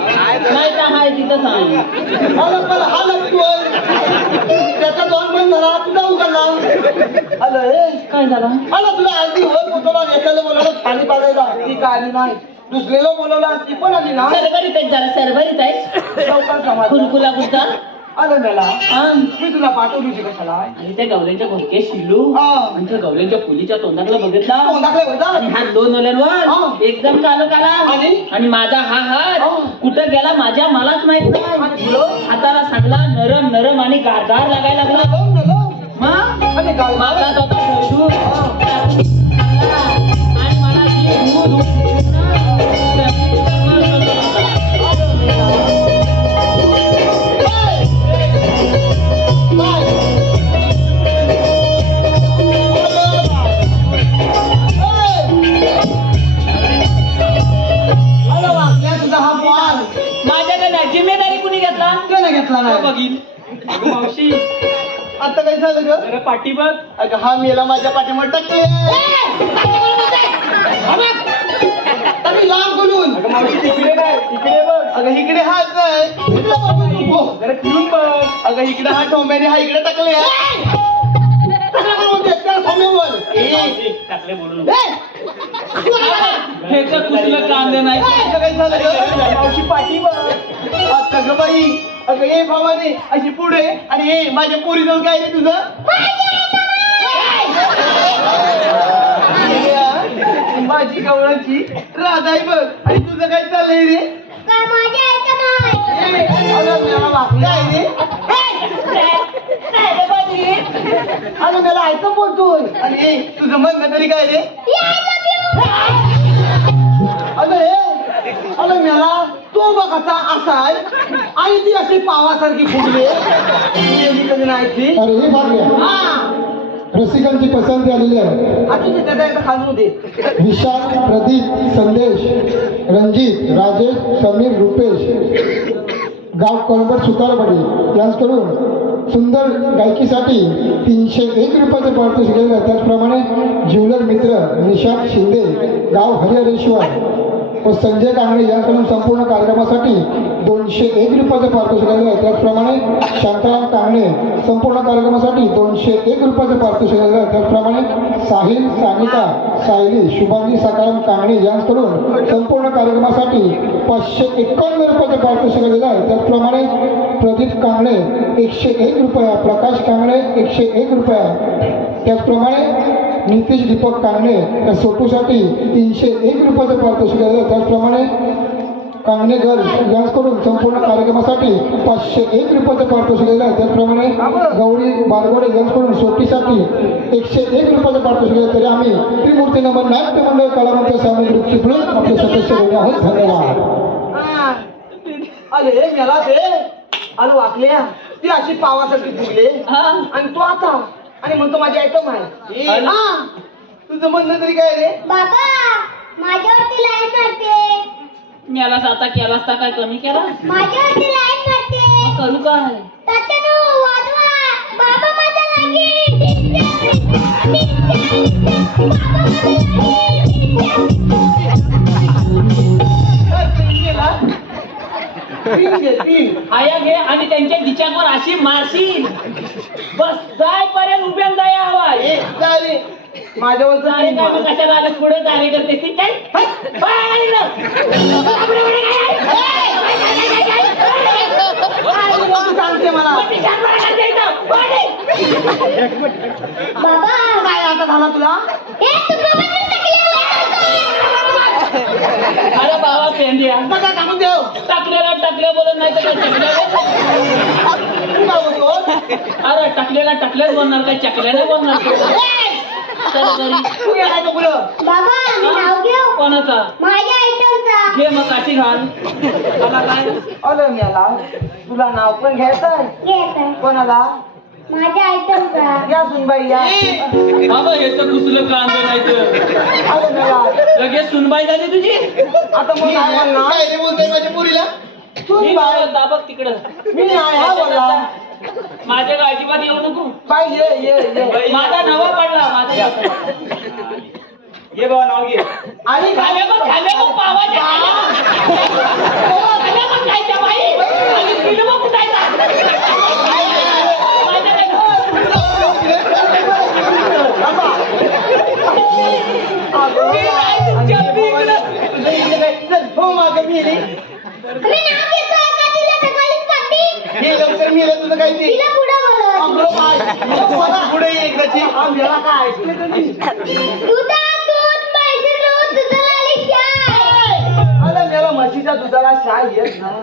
नाही का हाय तिथं सांग. अरे पण हा लागतोय त्याचा दोन महिना झाला तुझा उघडला अरे काय झालं अरे तुला अगदी वर पोचवला नेत्याला बोला पाणी पाजायला ती काय आली नाही दुसरीला बोलवला ती पण आली ना सरभरीत आहे जरा सरभरीत आहे लवकर समाज कुलकुला कुलता आलं मला हा मी तुला पाठवली होती कशाला आणि त्या गवल्यांच्या घोडके शिलू हा. आणि त्या गवल्यांच्या पुलीच्या तोंडाकडे बघितला तोंडाकडे होता आणि हात दोन हा. ओल्यांवर एकदम कालो काला आणि माझा हा हात हा. कुठं गेला माझ्या मलाच माहित आणि नाही तुला? हाताला चांगला नरम नरम आणि गारगार लागायला लागला नरम, नरम. मग आणि गाल- माझा तो खडू चांगला आणि मला जी दूध उठली ना, त्याची कमाल करत होता. आलं वागल्या तुझा हा बॉल माझ्याकडे जिम्मेदारी कुणी घेतला त्याने घेतला नाही बघीन अगं मावशी आता काय झालं ग जरा पाठी बघ अगं हा मेला माझ्या पाठीवर टाकले आम्ही लांब करून अगं मावशी तिकडे काय तिकडे बघ अगं इकडे हात आहे इकडे बघू नको. जरा फिरून बघ अगं इकडे हा टोंब्याने हा इकडे टाकले टाकले बोलून ह्याचं कुठलं कांदे नाही काय झालं ग मावशी पाठी बघ आता ग बाई अगं ये भावाने अशी पुढे आणि ये माझ्या पोरी जाऊन काय रे तुझं माझी गवळाची राधाई बघ आणि तुझं काय चाललंय रे ए, अगं मला वाकलं आहे रे अगं मला ऐकून बोलतोय आणि ए, तुझं म्हणणं तरी काय रे अगं अगं मला तो बघ आता असा आहे आणि ती अशी पावासारखी फुगली कधी नाही ती अरे हे भाग्या हा रसिकांची पसंती आलेली आहे. आता तिथे काय खालून दे विशाल, प्रदीप, संदेश, रणजित, राजेश, समीर, रुपेश, गाव कळबट सुतारवाडी यांच्याकडून सुंदर गायकीसाठी 301 रुपयाचे पारितोषिक दिले आहे. त्याचप्रमाणे जिवलग मित्र निशांत शिंदे, गाव हरिहरेश्वर व संजय कांगणे यांच्याकडून संपूर्ण कार्यक्रमासाठी 201 रुपयाचे पारितोषिक दिले आहे. त्याचप्रमाणे शांताराम कांगणे संपूर्ण कार्यक्रमासाठी 201 रुपयाचे पारितोषिक दिले आहे. त्याचप्रमाणे साहिल, सानिका, सायली, शुभांगी सकाराम कांगणे यांच्याकडून संपूर्ण कार्यक्रमासाठी 551 रुपयाचे पारितोषिक दिले आहे. त्याचप्रमाणे प्रदीप कांगणे 101 रुपया, प्रकाश कांगणे 101 रुपया, त्याचप्रमाणे नितीश दीपक कांगणे या सोटूसाठी 301 रुपयाचे पारितोषिक दिले आहे. त्याचप्रमाणे कांगणे गर्ल्स यांच्याकडून संपूर्ण कार्यक्रमासाठी 501 रुपयाचे पारितोषिक दिले आहे. त्याचप्रमाणे गौरी बारगोडे यांच्याकडून सोटीसाठी 101 रुपयाचे पारितोषिक दिले. तरी आम्ही त्रिमूर्ती नंबर नाट्य मंडळ कलावंत सामूहिक चिपळूण आपले सदस्य झाले आहोत. धन्यवाद. अरे मला ते अरे वाकल्या ती अशी पावासारखी फुगली हा आणि तू आता आणि म्हणतो माझी आयटम आहे हा तुझं म्हणणं तरी काय रे बाबा माझ्यावरती लाईन मारते मेलास आता केलास तर काय कमी केला माझ्यावरती लाईन मारते करू काय तात्यानो वाजवा बाबा माझा तीन आया घे आणि त्यांच्या दिच्यावर अशी मारशील बस जाय पर्यंत उभ्या जाय हवा ए, काय रे माझ्यावर तर अरे काय मग कशाला आलं पुढे कार्य करते ती काय सांगते मला बाबा काय आता झाला तुला अरे बाबा पेंडिया नका टाकून देव टाकलेला टाकल्या बोलत नाही तर काय चकल्या तू काय बोलतो अरे टाकलेला टाकल्याच बोलणार काय चकल्या नाही बोलणार चल घरी तू गेलाय का पुढं बाबा मी नाव घेऊ कोणाचा माझ्या आयटमचा घे मग काठी घाल मला काय अरे मेला तुला नाव पण घ्यायचं घेत कोणाला माझ्या आयटमचा या सुनबाई या बाबा ह्याचं कुसलं कांदे नाही तर अरे मेला लगेच सुनबाई झाली तुझी आता मग काय रे बोलतोय माझ्या पुरीला मी सुनबाई दाबक तिकडं मी नाही हा बोलला माझ्या अजिबात येऊ नको बाई ये माझा नवा पडला माझा ये बाबा नाव घे आणि झाले मग पावाच्या झाले मग खायच्या बाई आणि पिलं मग कुठायचा माझ्या काय अगं, चप्पी इकडं. तुझं इथे काय चल हो मागं मेली मी नाव घेतोय का तिला सकाळीच पाठी हे लवकर मेलं तुझं काय ते तिला पुढं बोलव अगं बाई, मला पुढे ये एकदाची आम्हाला काय ऐकलं का नाही? दुधात दूध म्हैसूर दूध दुधाला आली शाय अरे मला म्हशीच्या दुधाला शाय येत नाही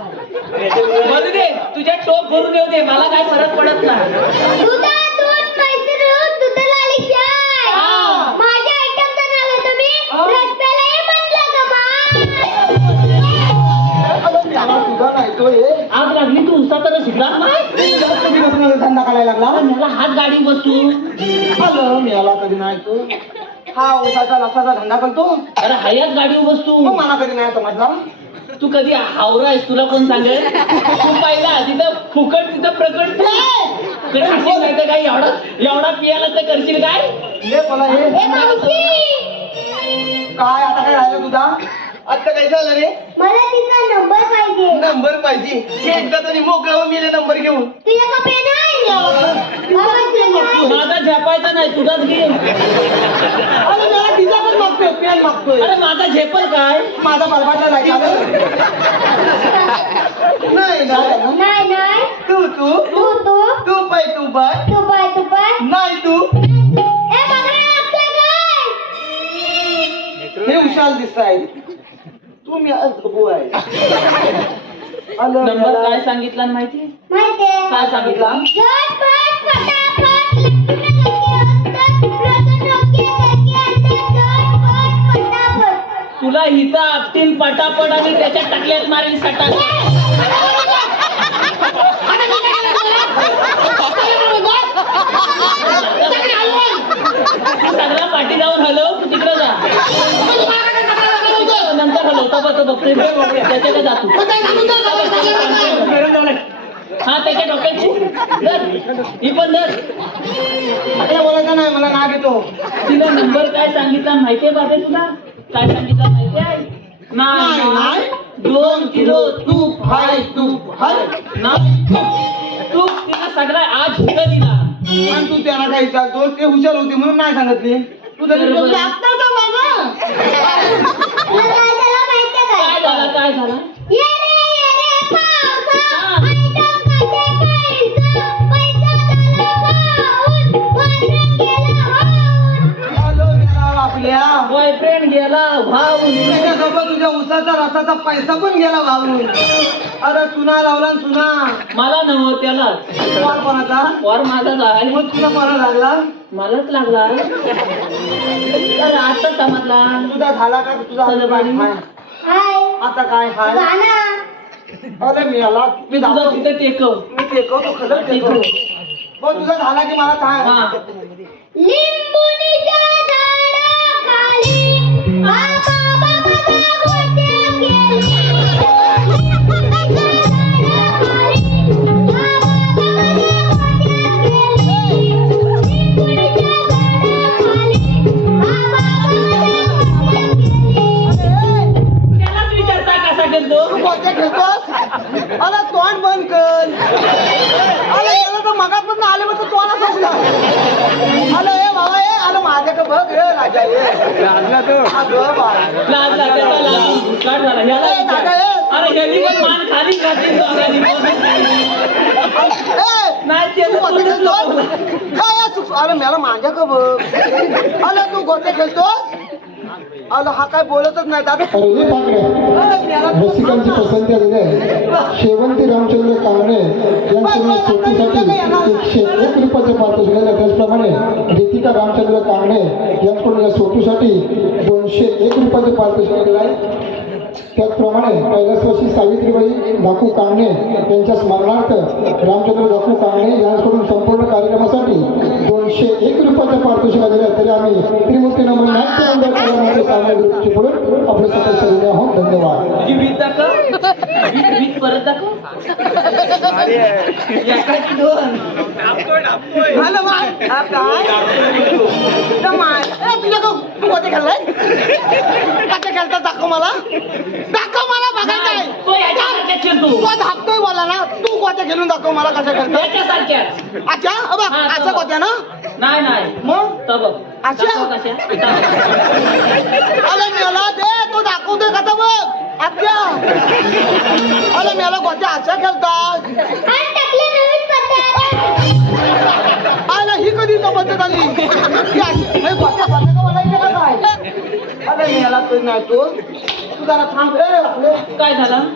मरू दे तुझ्या टोप भरून येऊ दे मला काय फरक पडत नाही. दुधात दूध म्हैसूर दूध दुधाला आली शाय हा. माझ्या आयटमचं नाव आहे तुम्ही रस्त्याला ये म्हणलं का अगं मला तुझा नाही तो हे आग लागली तू उसात शिकला जास्त दिवस धंदा करायला लागला मला हात गाडी बसू. अगं मला कधी नाही तो हा उसाचा रसाचा धंदा करतो अरे हायात गाडी बसू. मग मला कधी नाही समजला तू कधी हावरा आहेस तुला कोण सांगेल. तू पहिला तिथं फुकट तिथं प्रकट करशील नाही तर काही एवढा पियाला तर करशील काय. हे मला हे ए मावशी काय आता काय राहिलं तुझा आता काय झालं रे मला तिचा नंबर पाहिजे नंबर पाहिजे हे एकदा तरी मोकळा मेले नंबर घेऊन तुझ्या का पेन आहे माझा झेपायचा नाही तुझाच घे. अरे मला तिचा पण मागतोय पेन मागतोय अरे माझा झेपल काय. माझा बरबाडला नाही चालत. नाही नाही नाही नाही तू तू तू तू तू पाय तू पाय तू पाय तू पाय नाही तू ए बघा लागतोय काय हे उशाल दिसताय तू मी आहे नंबर काय सांगितला माहिती माहितीये काय सांगितला. झटपट फटाफट लटकन लगे झटपट फटाफट तुला हिथं आपटील पटापट आणि त्याच्या टाकल्यात मारेल सटा. सगळा पाठी जाऊन हलव तू तिकडे जा. नंतर हलवता बघतोय त्याच्याकडे जातो. हा त्याच्या डोक्यात धर ही पण धर. आपल्या बोलायचं नाही मला नाग येतो तिला नंबर काय सांगितला माहितीये बाबे तुला काय सांगितलं माहितीये. नाही 2 किलो तूप हाय तू हाय तूप तिला सगळा आज हिथं दिला. आणि तू त्यांना काय विचारतो ते हुशार होते म्हणून नाही सांगितले तू तरी बरोबर. आता का बाबा तुला काय झालं माहितीये काय काय झालं काय झालं. ये रे पावसा हा. आयटम काटे पैसा झाला वाहून वाजून गेला वाहून आलो गेला आपल्या बॉयफ्रेंड गेला भाऊन. त्याच्यासोबत तुझ्या उसाचा रसाचा पैसा पण गेला भाऊन अरे चुना लावला न चुना मला नव्ह त्याला वार कोणाचा वर माझा जाय मग तुला मला लागला मलाच लागला. अरे आता समजला. तुझा झाला का तुझा झालं बाई. हाय. हाय आता काय हाय गाणं अरे मी आला मी तुझा तिथे टेकव. मी टेकवतो खरंच टेकवतो मग तुझा झाला की मला हा सांग लिंबुनीच्या झाडाखाली आबा बाबा गोट्या गेली लिंबुनीच्या झाडाखाली आबा बाबा गोट्या गेली लिंबुनीच्या झाडाखाली आबा बाबा गोट्या गेली त्यालाच विचारता कसा गेलतो. तू गोट्या खेळतोस अरे तोंड बंद कर अरे याला तर मगापासून आले मग तोंड सोडला अरे ए बाबा ए अरे माझ्याकडे बघ रे राजा ये अगं बाळा लागला त्याचा लागून घुसकाट झाला. ह्याला ए, विचार. दादा, ए. अरे ह्यानी पण मान खाली घातली दोघांनी पण. नाही तू त्याला गोट्या तोंडच नको. खेळतोस काय या सुक अरे मला माझ्याकडे बघ अरे तू गोट्या खेळतोस अरे हा काय बोलतच नाही दादा अरे पाकडे रसिकांची पसंती आलेली आहे. शेवंती रामचंद्र कांगणे यांच्याकडून सोटीसाठी 101 रुपयाचे पारितोषिक आहे. त्याचप्रमाणे रितिका रामचंद्र कांगणे यांच्याकडून या सोटूसाठी 201 रुपयाचे पारितोषिक आलेलं आहे. त्याचप्रमाणे कैलासवासी सावित्रीबाई दाखू कांगणे यांच्या स्मरणार्थ रामचंद्र दाखू कांगणे यांच्याकडून संपूर्ण कार्यक्रमासाठी 201 रुपयाचे पारितोषिक आलेले आहे. तरी आम्ही त्रिमूर्ती नमन नाट्य मंडळ कलामांचे सामने ग्रुपचे पुढून आपले सतत शरीर आहोत. धन्यवाद. तुझी वीज दाखव. वीज परत दाखव. एकाची 2. झालं मग हा काय जमाय. ए, तुझ्या तू गोट्या खेळलाय गोट्या खेळतात दाखव मला बघायचं आहे तो याच्यासारख्याच खेळतो. तू धाकतोय मला ना तू गोट्या खेळून दाखव मला कशा खेळतात याच्यासारख्याच. अच्छा अबा हा, असं तबा. गोट्या ना नाही नाही मग तब अच्छा. कशा अरे मला याला तर नाही तो तू जरा थांब रे आपले. काय झालं?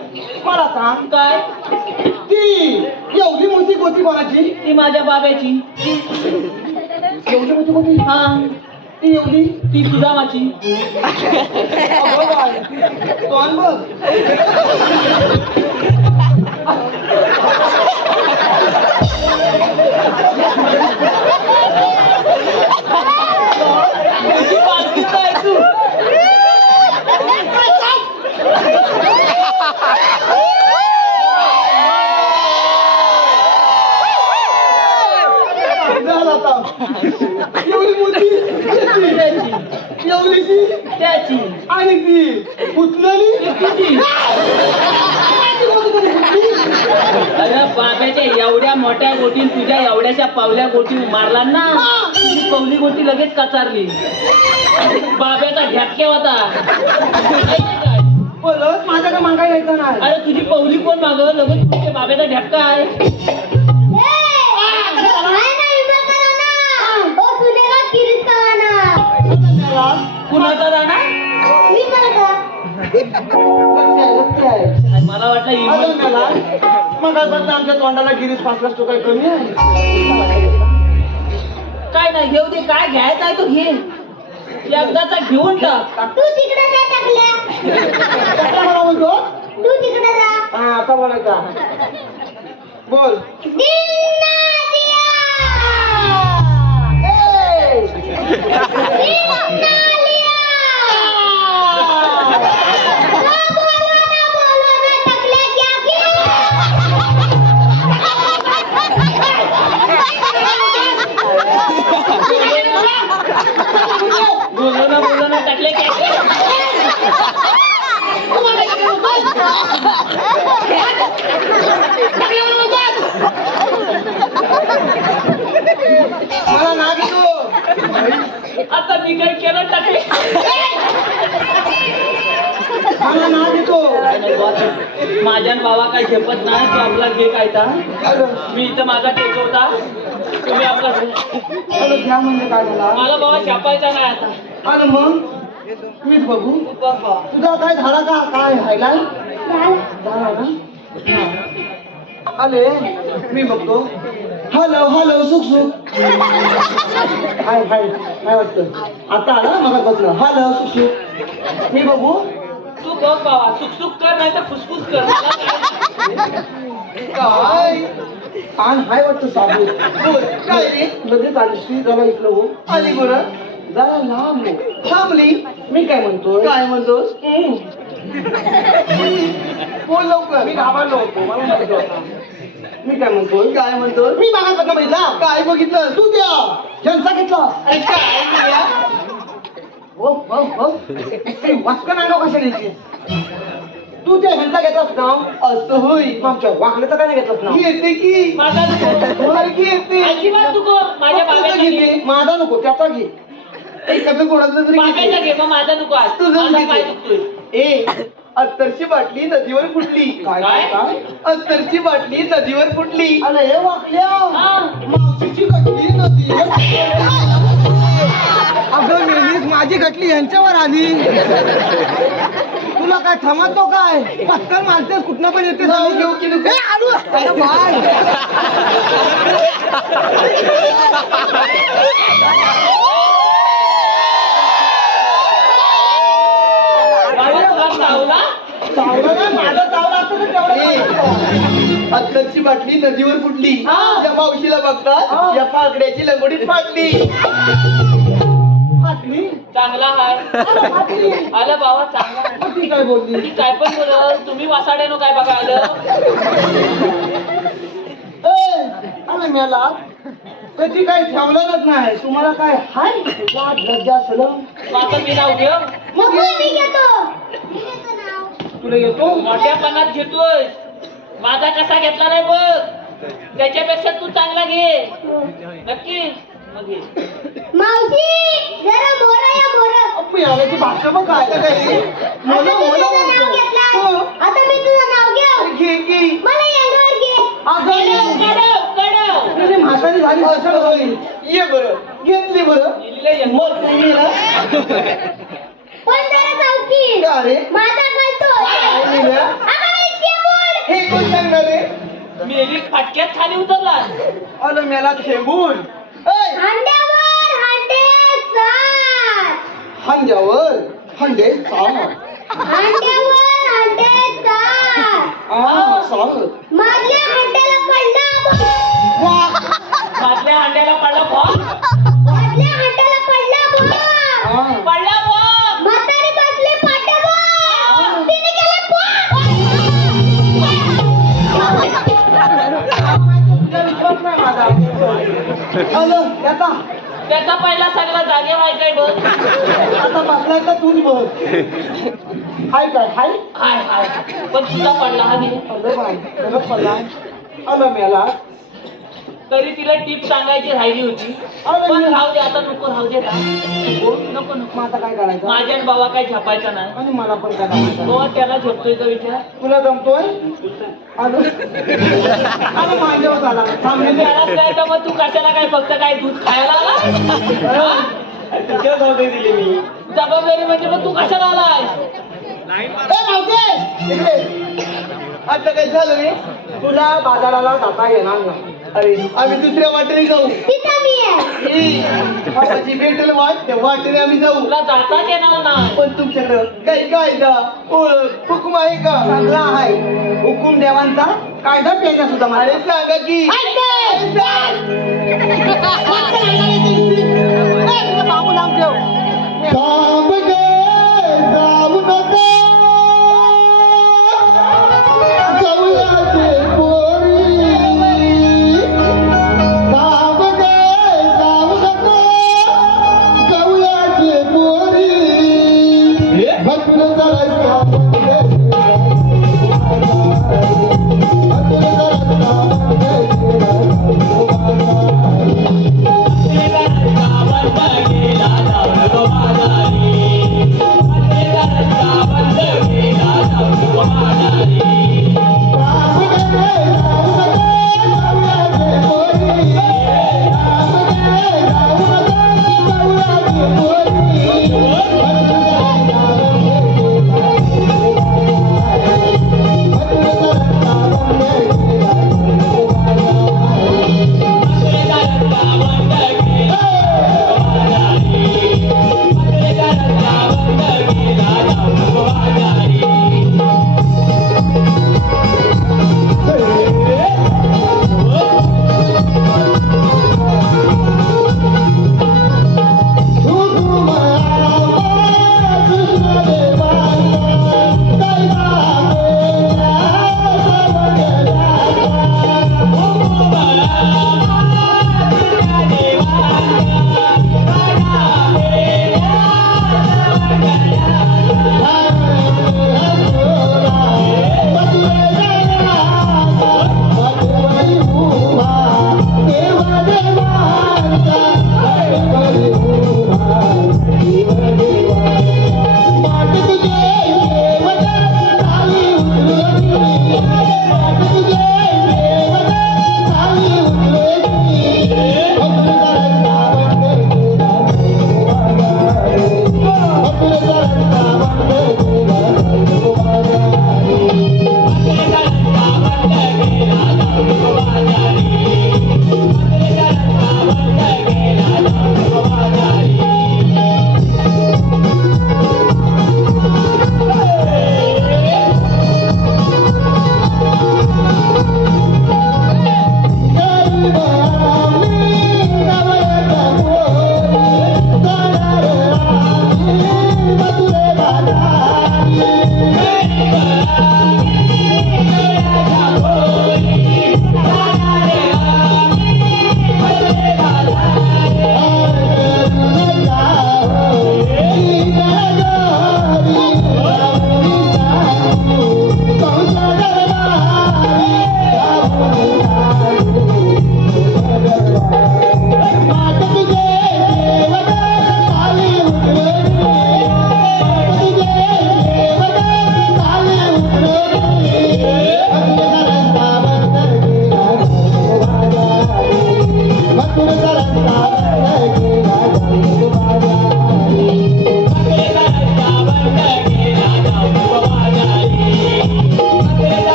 मला सांग काय? ती एवढी मोठी गोटी कोणाची? ती माझ्या बाब्याची. एवढी मोठी गोटी हा, ती एवढी ती सुदामाची. अगं बाय, तोंड बघ. तुझी पालखीच आहे तू. झालं आता. एवढी मोठी त्याची, एवढीशी त्याची, आणि ती फुटलेली तुझी. अरे बाब्याच्या एवढ्या मोठ्या गोटी तुझ्या एवढ्याशा पावल्या गोटी मारला ना, तुझी पवली गोटी लगेच कचारली. बाब्याचा ढ्यापक्या होता. काय? परत माझ्याकडे मागा यायचं नाही. अरे तुझी पवली कोण माग लगेच तुझ्या बाब्याचा ढ्यापका आहे. कुणाचा राणा? लक्ष आहे. आणि मला वाटलं अगं इमल- मला मगापासून आमच्या तोंडाला गिरीश फासलास तो काही कमी आहे. काय नाही घेऊ दे, काय घ्यायचा आहे तो घे. एकदाचा घेऊन टाक. कसा मला बोलतो हा आता बोलायचा बोल. बोलवणं टाकले मला ना घेतो. आता मी काय केलं टाकले. मला ना घेतो. माझ्या बाबा काय झेपत नाही, तू आपला घे काय ता. मी इथं माझा टेकवता, तुम्ही आपला अगं घ्या म्हणजे काय झाला मला बाबा छापायचा नाही आता. आणि मग मीच बघू तुझा काय झाला का काय हायलाय झाला ना आले मी बघतो. हॅलो हॅलो सुख सुख हाय हाय काय वाटतं आता आला मग बघलं हॅलो सुख सुख मी बघू. तू बघ बाबा, सुकसुक कर नाही तर फुसफुस कर. मला काय? काय कान हाय वाटतं साबू बोल काय रे लगेच आलीस ती जरा इकडं हो आली बरं जरा लांब हो. थांबली मी काय म्हणतोय काय म्हणतोस बोल लवकर मी घाबरलो होतो मला माहिती होता. मी काय म्हणतोय मी मागास बघितला काय बघितलं तू द्या ज्यांचा घेतला अरे काय द्या हो हो हो वाचकं नांगाव कशा घ्यायची तू त्या ह्यांचा घेतलास नाव असं होय आमच्या वाकण्याचं काय नाही घेतलास नाव येते की माझा नको. येते अजिबात नको. माझ्या बाब्याचा घे. माझा नको त्याचा घे एखादं कोणाचं तरी बाब्याचा घे, मग माझा नको आज. तुझं माझा घे. पाय दुखतोय. ए अत्तरची बाटली नदीवर फुटली काय काय? अत्तरची बाटली नदीवर फुटली अरे हे वाकल्या हा. मावशीची गटली नदीवर अगं मेलीस माझी गटली यांच्यावर आली तुला काय थमतो काय पटकन मारतेस कुठनं पण येते घेऊ की आलू अरे बाय बाबा, तुला चावला? चावलं ना माझं चावलं असतं तर तेवढं अत्तरची बाटली नदीवर फुटली या मावशीला बघतात या पाकड्याची लंगोटीत फाटली फाटली चांगला हाय. आलं बाबा चांगला आहे. ती काय बोलली ती काय पण बोलत, तुम्ही वासाड्यानो काय बघा आलं. अरे मेला त्याची काही ठेवलेलंच नाही तुम्हाला काय हाय लाज लज्जा सलम माझं मी नाव घेऊ. मग तुला येतो मोठ्यापणात घेतोय. माझा कसा घेतला नाही बघ. त्याच्यापेक्षा तू चांगला घे. नक्की मग घे. मावशी जरा मोरा या मोरा मी आल्याची भाषा मग काय तर काही आता तू तुझं नाव घेतलं आता मी तुझं नाव घेऊ घे की मला यांवर घे कडव. तुझी म्हातारी झाली असं होईल ये बरं घेतली बरं इल्ले मग तुम्ही ना पण जरा का रे माझा खालतो काय लिहिलं? हे कोण सांगणार रे मेली फटक्यात खाली उतरला अरे मेला थेंबून ऐ, हंड्यावर हंडे सांग सांग माझ्या हंड्याला पडला मागल्या अंड्याला पडला बॉल माझ्या हंड्याला पडला बॉल पडला बॉल म्हातारी बसले पाठीवर तिने केले आलं त्याचा त्याचा पहिला सगळा जागेवर आहे काय बघ आता बसलाय का तूच बघ हाय काय हाय हाय हाय पण तुझा पडला हा घे. अरे बाय खरंच पडला आलं मेला तरी तिला टीप सांगायची राहिली होती पण राहू दे आता नको राहू दे का नको नको मग आता काय करायचं माझ्या आणि बाबा काय छापायचा नाही आणि मला पण काय करायचं बाबा त्याला झोपतोय का विचार तुला जमतोय आलो अरे माझ्यावर झाला थांबले त्यालाच नाही तर मग तू कशाला काय फक्त काय दूध खायला आला तुझ्या जबाबदारी दिली मी जबाबदारी म्हणजे मग तू कशाला आलाय आता काय झालं रे तुला बाजाराला जाता येणार नाही अरे आम्ही दुसऱ्या वाटेने जाऊ तिथं मी आहे बाबाची भेटेल वाट त्या वाटेने आम्ही जाऊ तुला जाताच येणार नाही पण तुमच्याकडं काही कायदा ओळख हुकूम आहे का चांगला आहे हुकूम देवांचा कायदा प्यायचा सुद्धा मला अरे सांगा की बाबू नाम ठेव थांब गे जाऊ नका जाऊयाचे पोरी थांब गे जाऊ नका जाऊयाचे पोरी भक्तचा रस्ता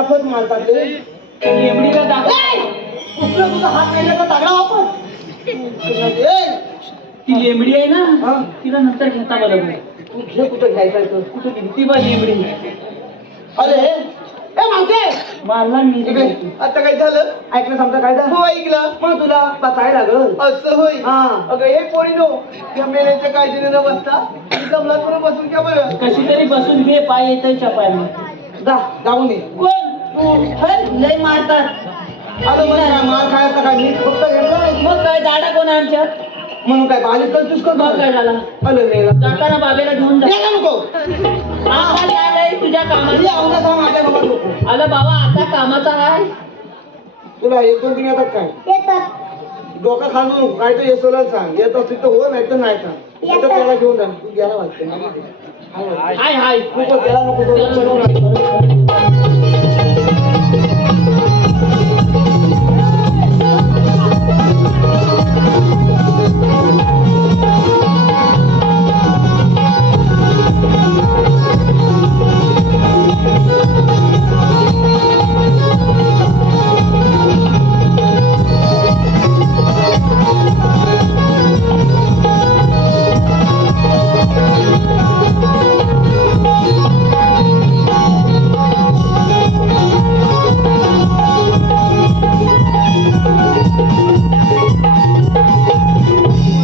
दाखवत मारतात रे. लेमडीला दाखव. कुठलं तुझा हात नाही का तागडा वापर. ती लेमडी आहे हा. ना तिला नंतर घेता बरोबर. कुठे कुठं घ्यायचं तो कुठे गेली ती बा लेमडी. अरे ए मावते मारला मी इकडे आता काय झालं ऐकलं समजा काय झालं हो ऐकलं मग तुला बसायला लागल असं होय हा अगं एक पोरी नो त्या मेलेच्या काळजीने न बसता जमला तुला बसून घ्या बरं कशी तरी बसून घे पाय येतोय चपायला. जा जाऊन ये कोण तू लय मारतात. अगं मग काय मार खायचा काय मी फक्त घेतला मग काय दाडा कोण आहे आमच्यात. म्हणून काय बाली करतोस का मग काय झाला अरे मेला जाताना बाबेला घेऊन जा. गेला नको आम्हाला आलंय तुझ्या मी कामाला. आवडा सांग माझ्या बाबा नको आलं बाबा आता कामाचा आहे. तुला एक दोन तीन येतात काय डोका खाणू काय तर येसोला सांग येत असतील तर हो नाही तर नाही सांग नाही तर त्याला घेऊन जा तू गेला वाटतं हाय हाय नको त्याला नको तो चढवून राख.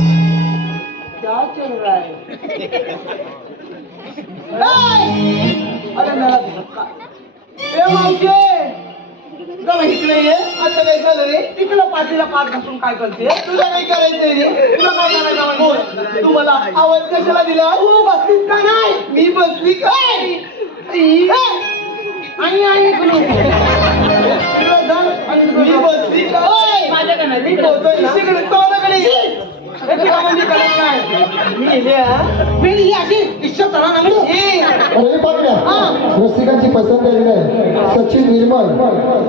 क्या चल रहा है अरे मेरा धक्का ए मावशे जरा इकडे ये आता काय झालं रे तिकडं पाठीला पाठ घासून काय करते तुला काय करायचंय रे तुला काय करायचं बोल तू मला आवाज कशाला दिला तू बसलीस का नाही मी बसली काय आणि आणि मी बसली काय माझ्याकडे मी बोलतोय ना तिकडे तोंडाकडे ये. अरे पाकड्या रसिकांची पसंत आलेली आहे. सचिन निर्मल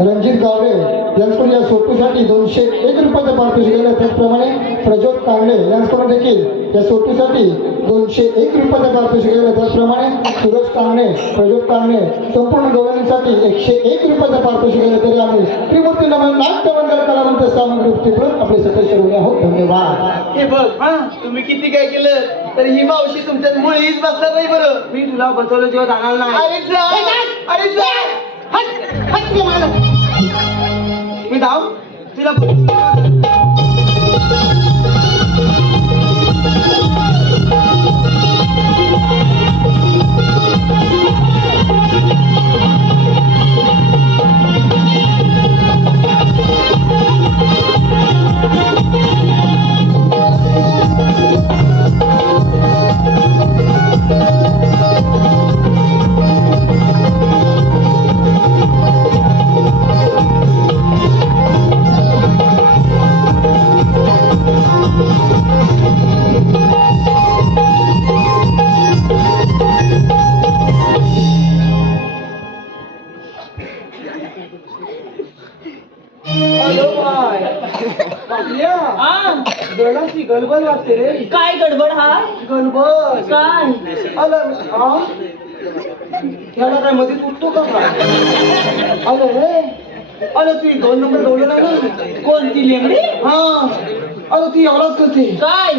रणजित गावडे यांच्याकडून या सोटूसाठी 201 रुपयाचं पारितोषिक दिलं. त्याचप्रमाणे प्रज्योत कांबळे यांच्याकडून देखील या सोटूसाठी 201 रुपयाचं पारितोषिक दिलं. त्याचप्रमाणे सुरेश कांबळे प्रज्योत कांबळे संपूर्ण गवळणीसाठी 101 रुपयाचं पारितोषिक दिलं. तरी आम्ही त्रिमूर्ती नमन नाट्यमंडळ कलावंत सामग्री उपटीकडून आपले सदस्य ऋणी आहोत. धन्यवाद. हे बघ हा तुम्ही किती काय केलं तर ही मावशी तुमच्यात मुळीच बसला नाही बरं मी तुला बसवलं जेव्हा जाणार नाही अरे जा अरे जा हट हट तुला मला मी धाव तिला गणाची गडबड वाटते रे काय गडबड हा गडबड काय आलं हा याला काय मध्ये उठतो का आलं रे अरे ती 2 नंबर डोलं नाही ना कोणती लेमडी हा अरे ती एवढाच करते काय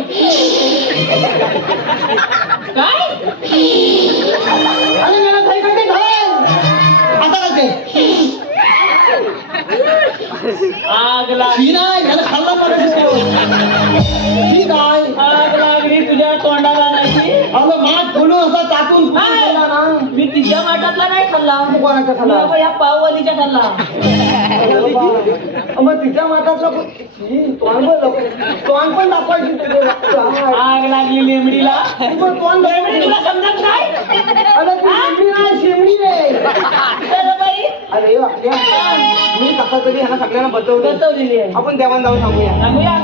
काय अरे मला काही करते घाल आता करते आग लागली ही नाही याला खाल्ला पाहिजे ठीक आहे आग लागली तुझ्या तोंडाला नाही. अगं माठ खोलून असा टाकून खाल्ला ना मी तिच्या माठातला नाही खाल्ला. कोणाचा मी खाल्ला बाबा या पाववालीच्या खाल्ला. मग तिच्या माताचा तोंड पण दाखवायची आग लागली लेमडीला. तोंड लेमडी तुला समजत काय अरे ती लेमडी नाही शेमडी आहे चल बाई अरे वाटल्या मी कसा तरी ह्यांना सगळ्यांना बसवलं बसवलेली आहे. आपण देवान जाऊन सांगूया सांगूया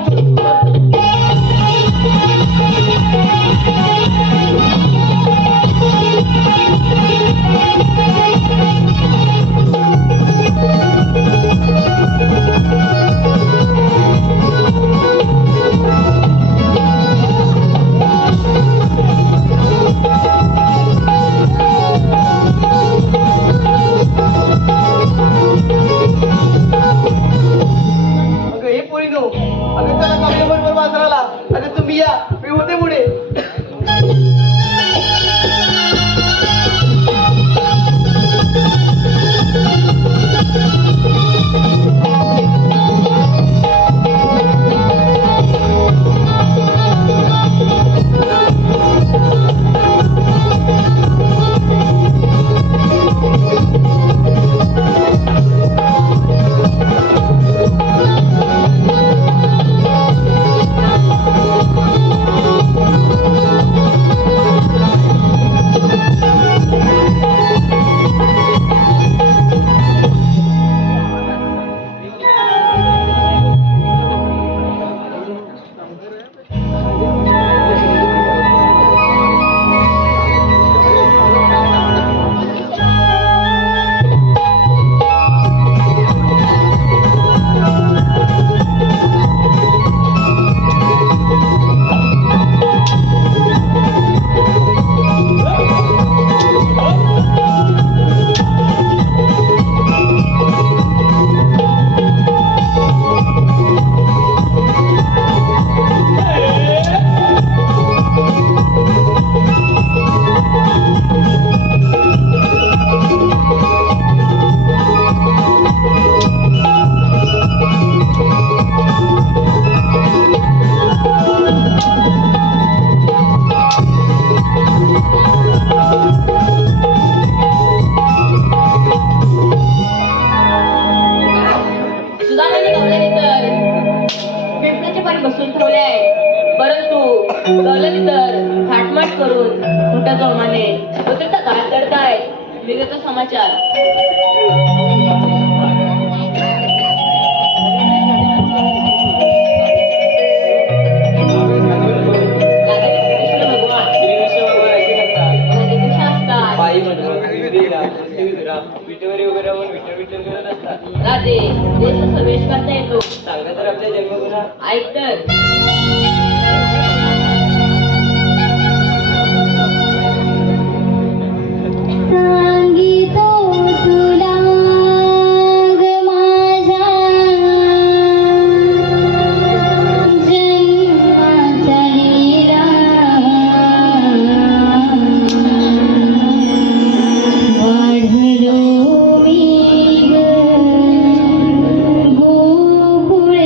विगत समाचार राधा कृष्ण भगवान श्रीकृष्ण भगवान असे नसतात. राधे कशा असतात बाई म्हणतात विधीला, विधीला, विटेवरी वगैरे होऊन विठ्ठल विठ्ठल करत असतात. राधे देश प्रवेश करता येतो सांगा तर आपल्या जन्मगुणा. ऐक तर सांगितो तुला ग माझ्या जन्माचा लीला वाढलो मी ग गोकुळेला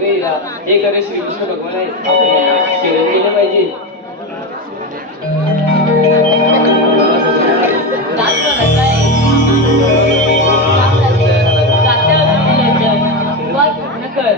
वेळेला जे करे श्रीकृष्ण भगवान आहेत आपण शरण गेलं पाहिजे. दात करायचा आहे. काम करते. जाते अजून यायचं. वाद न कर.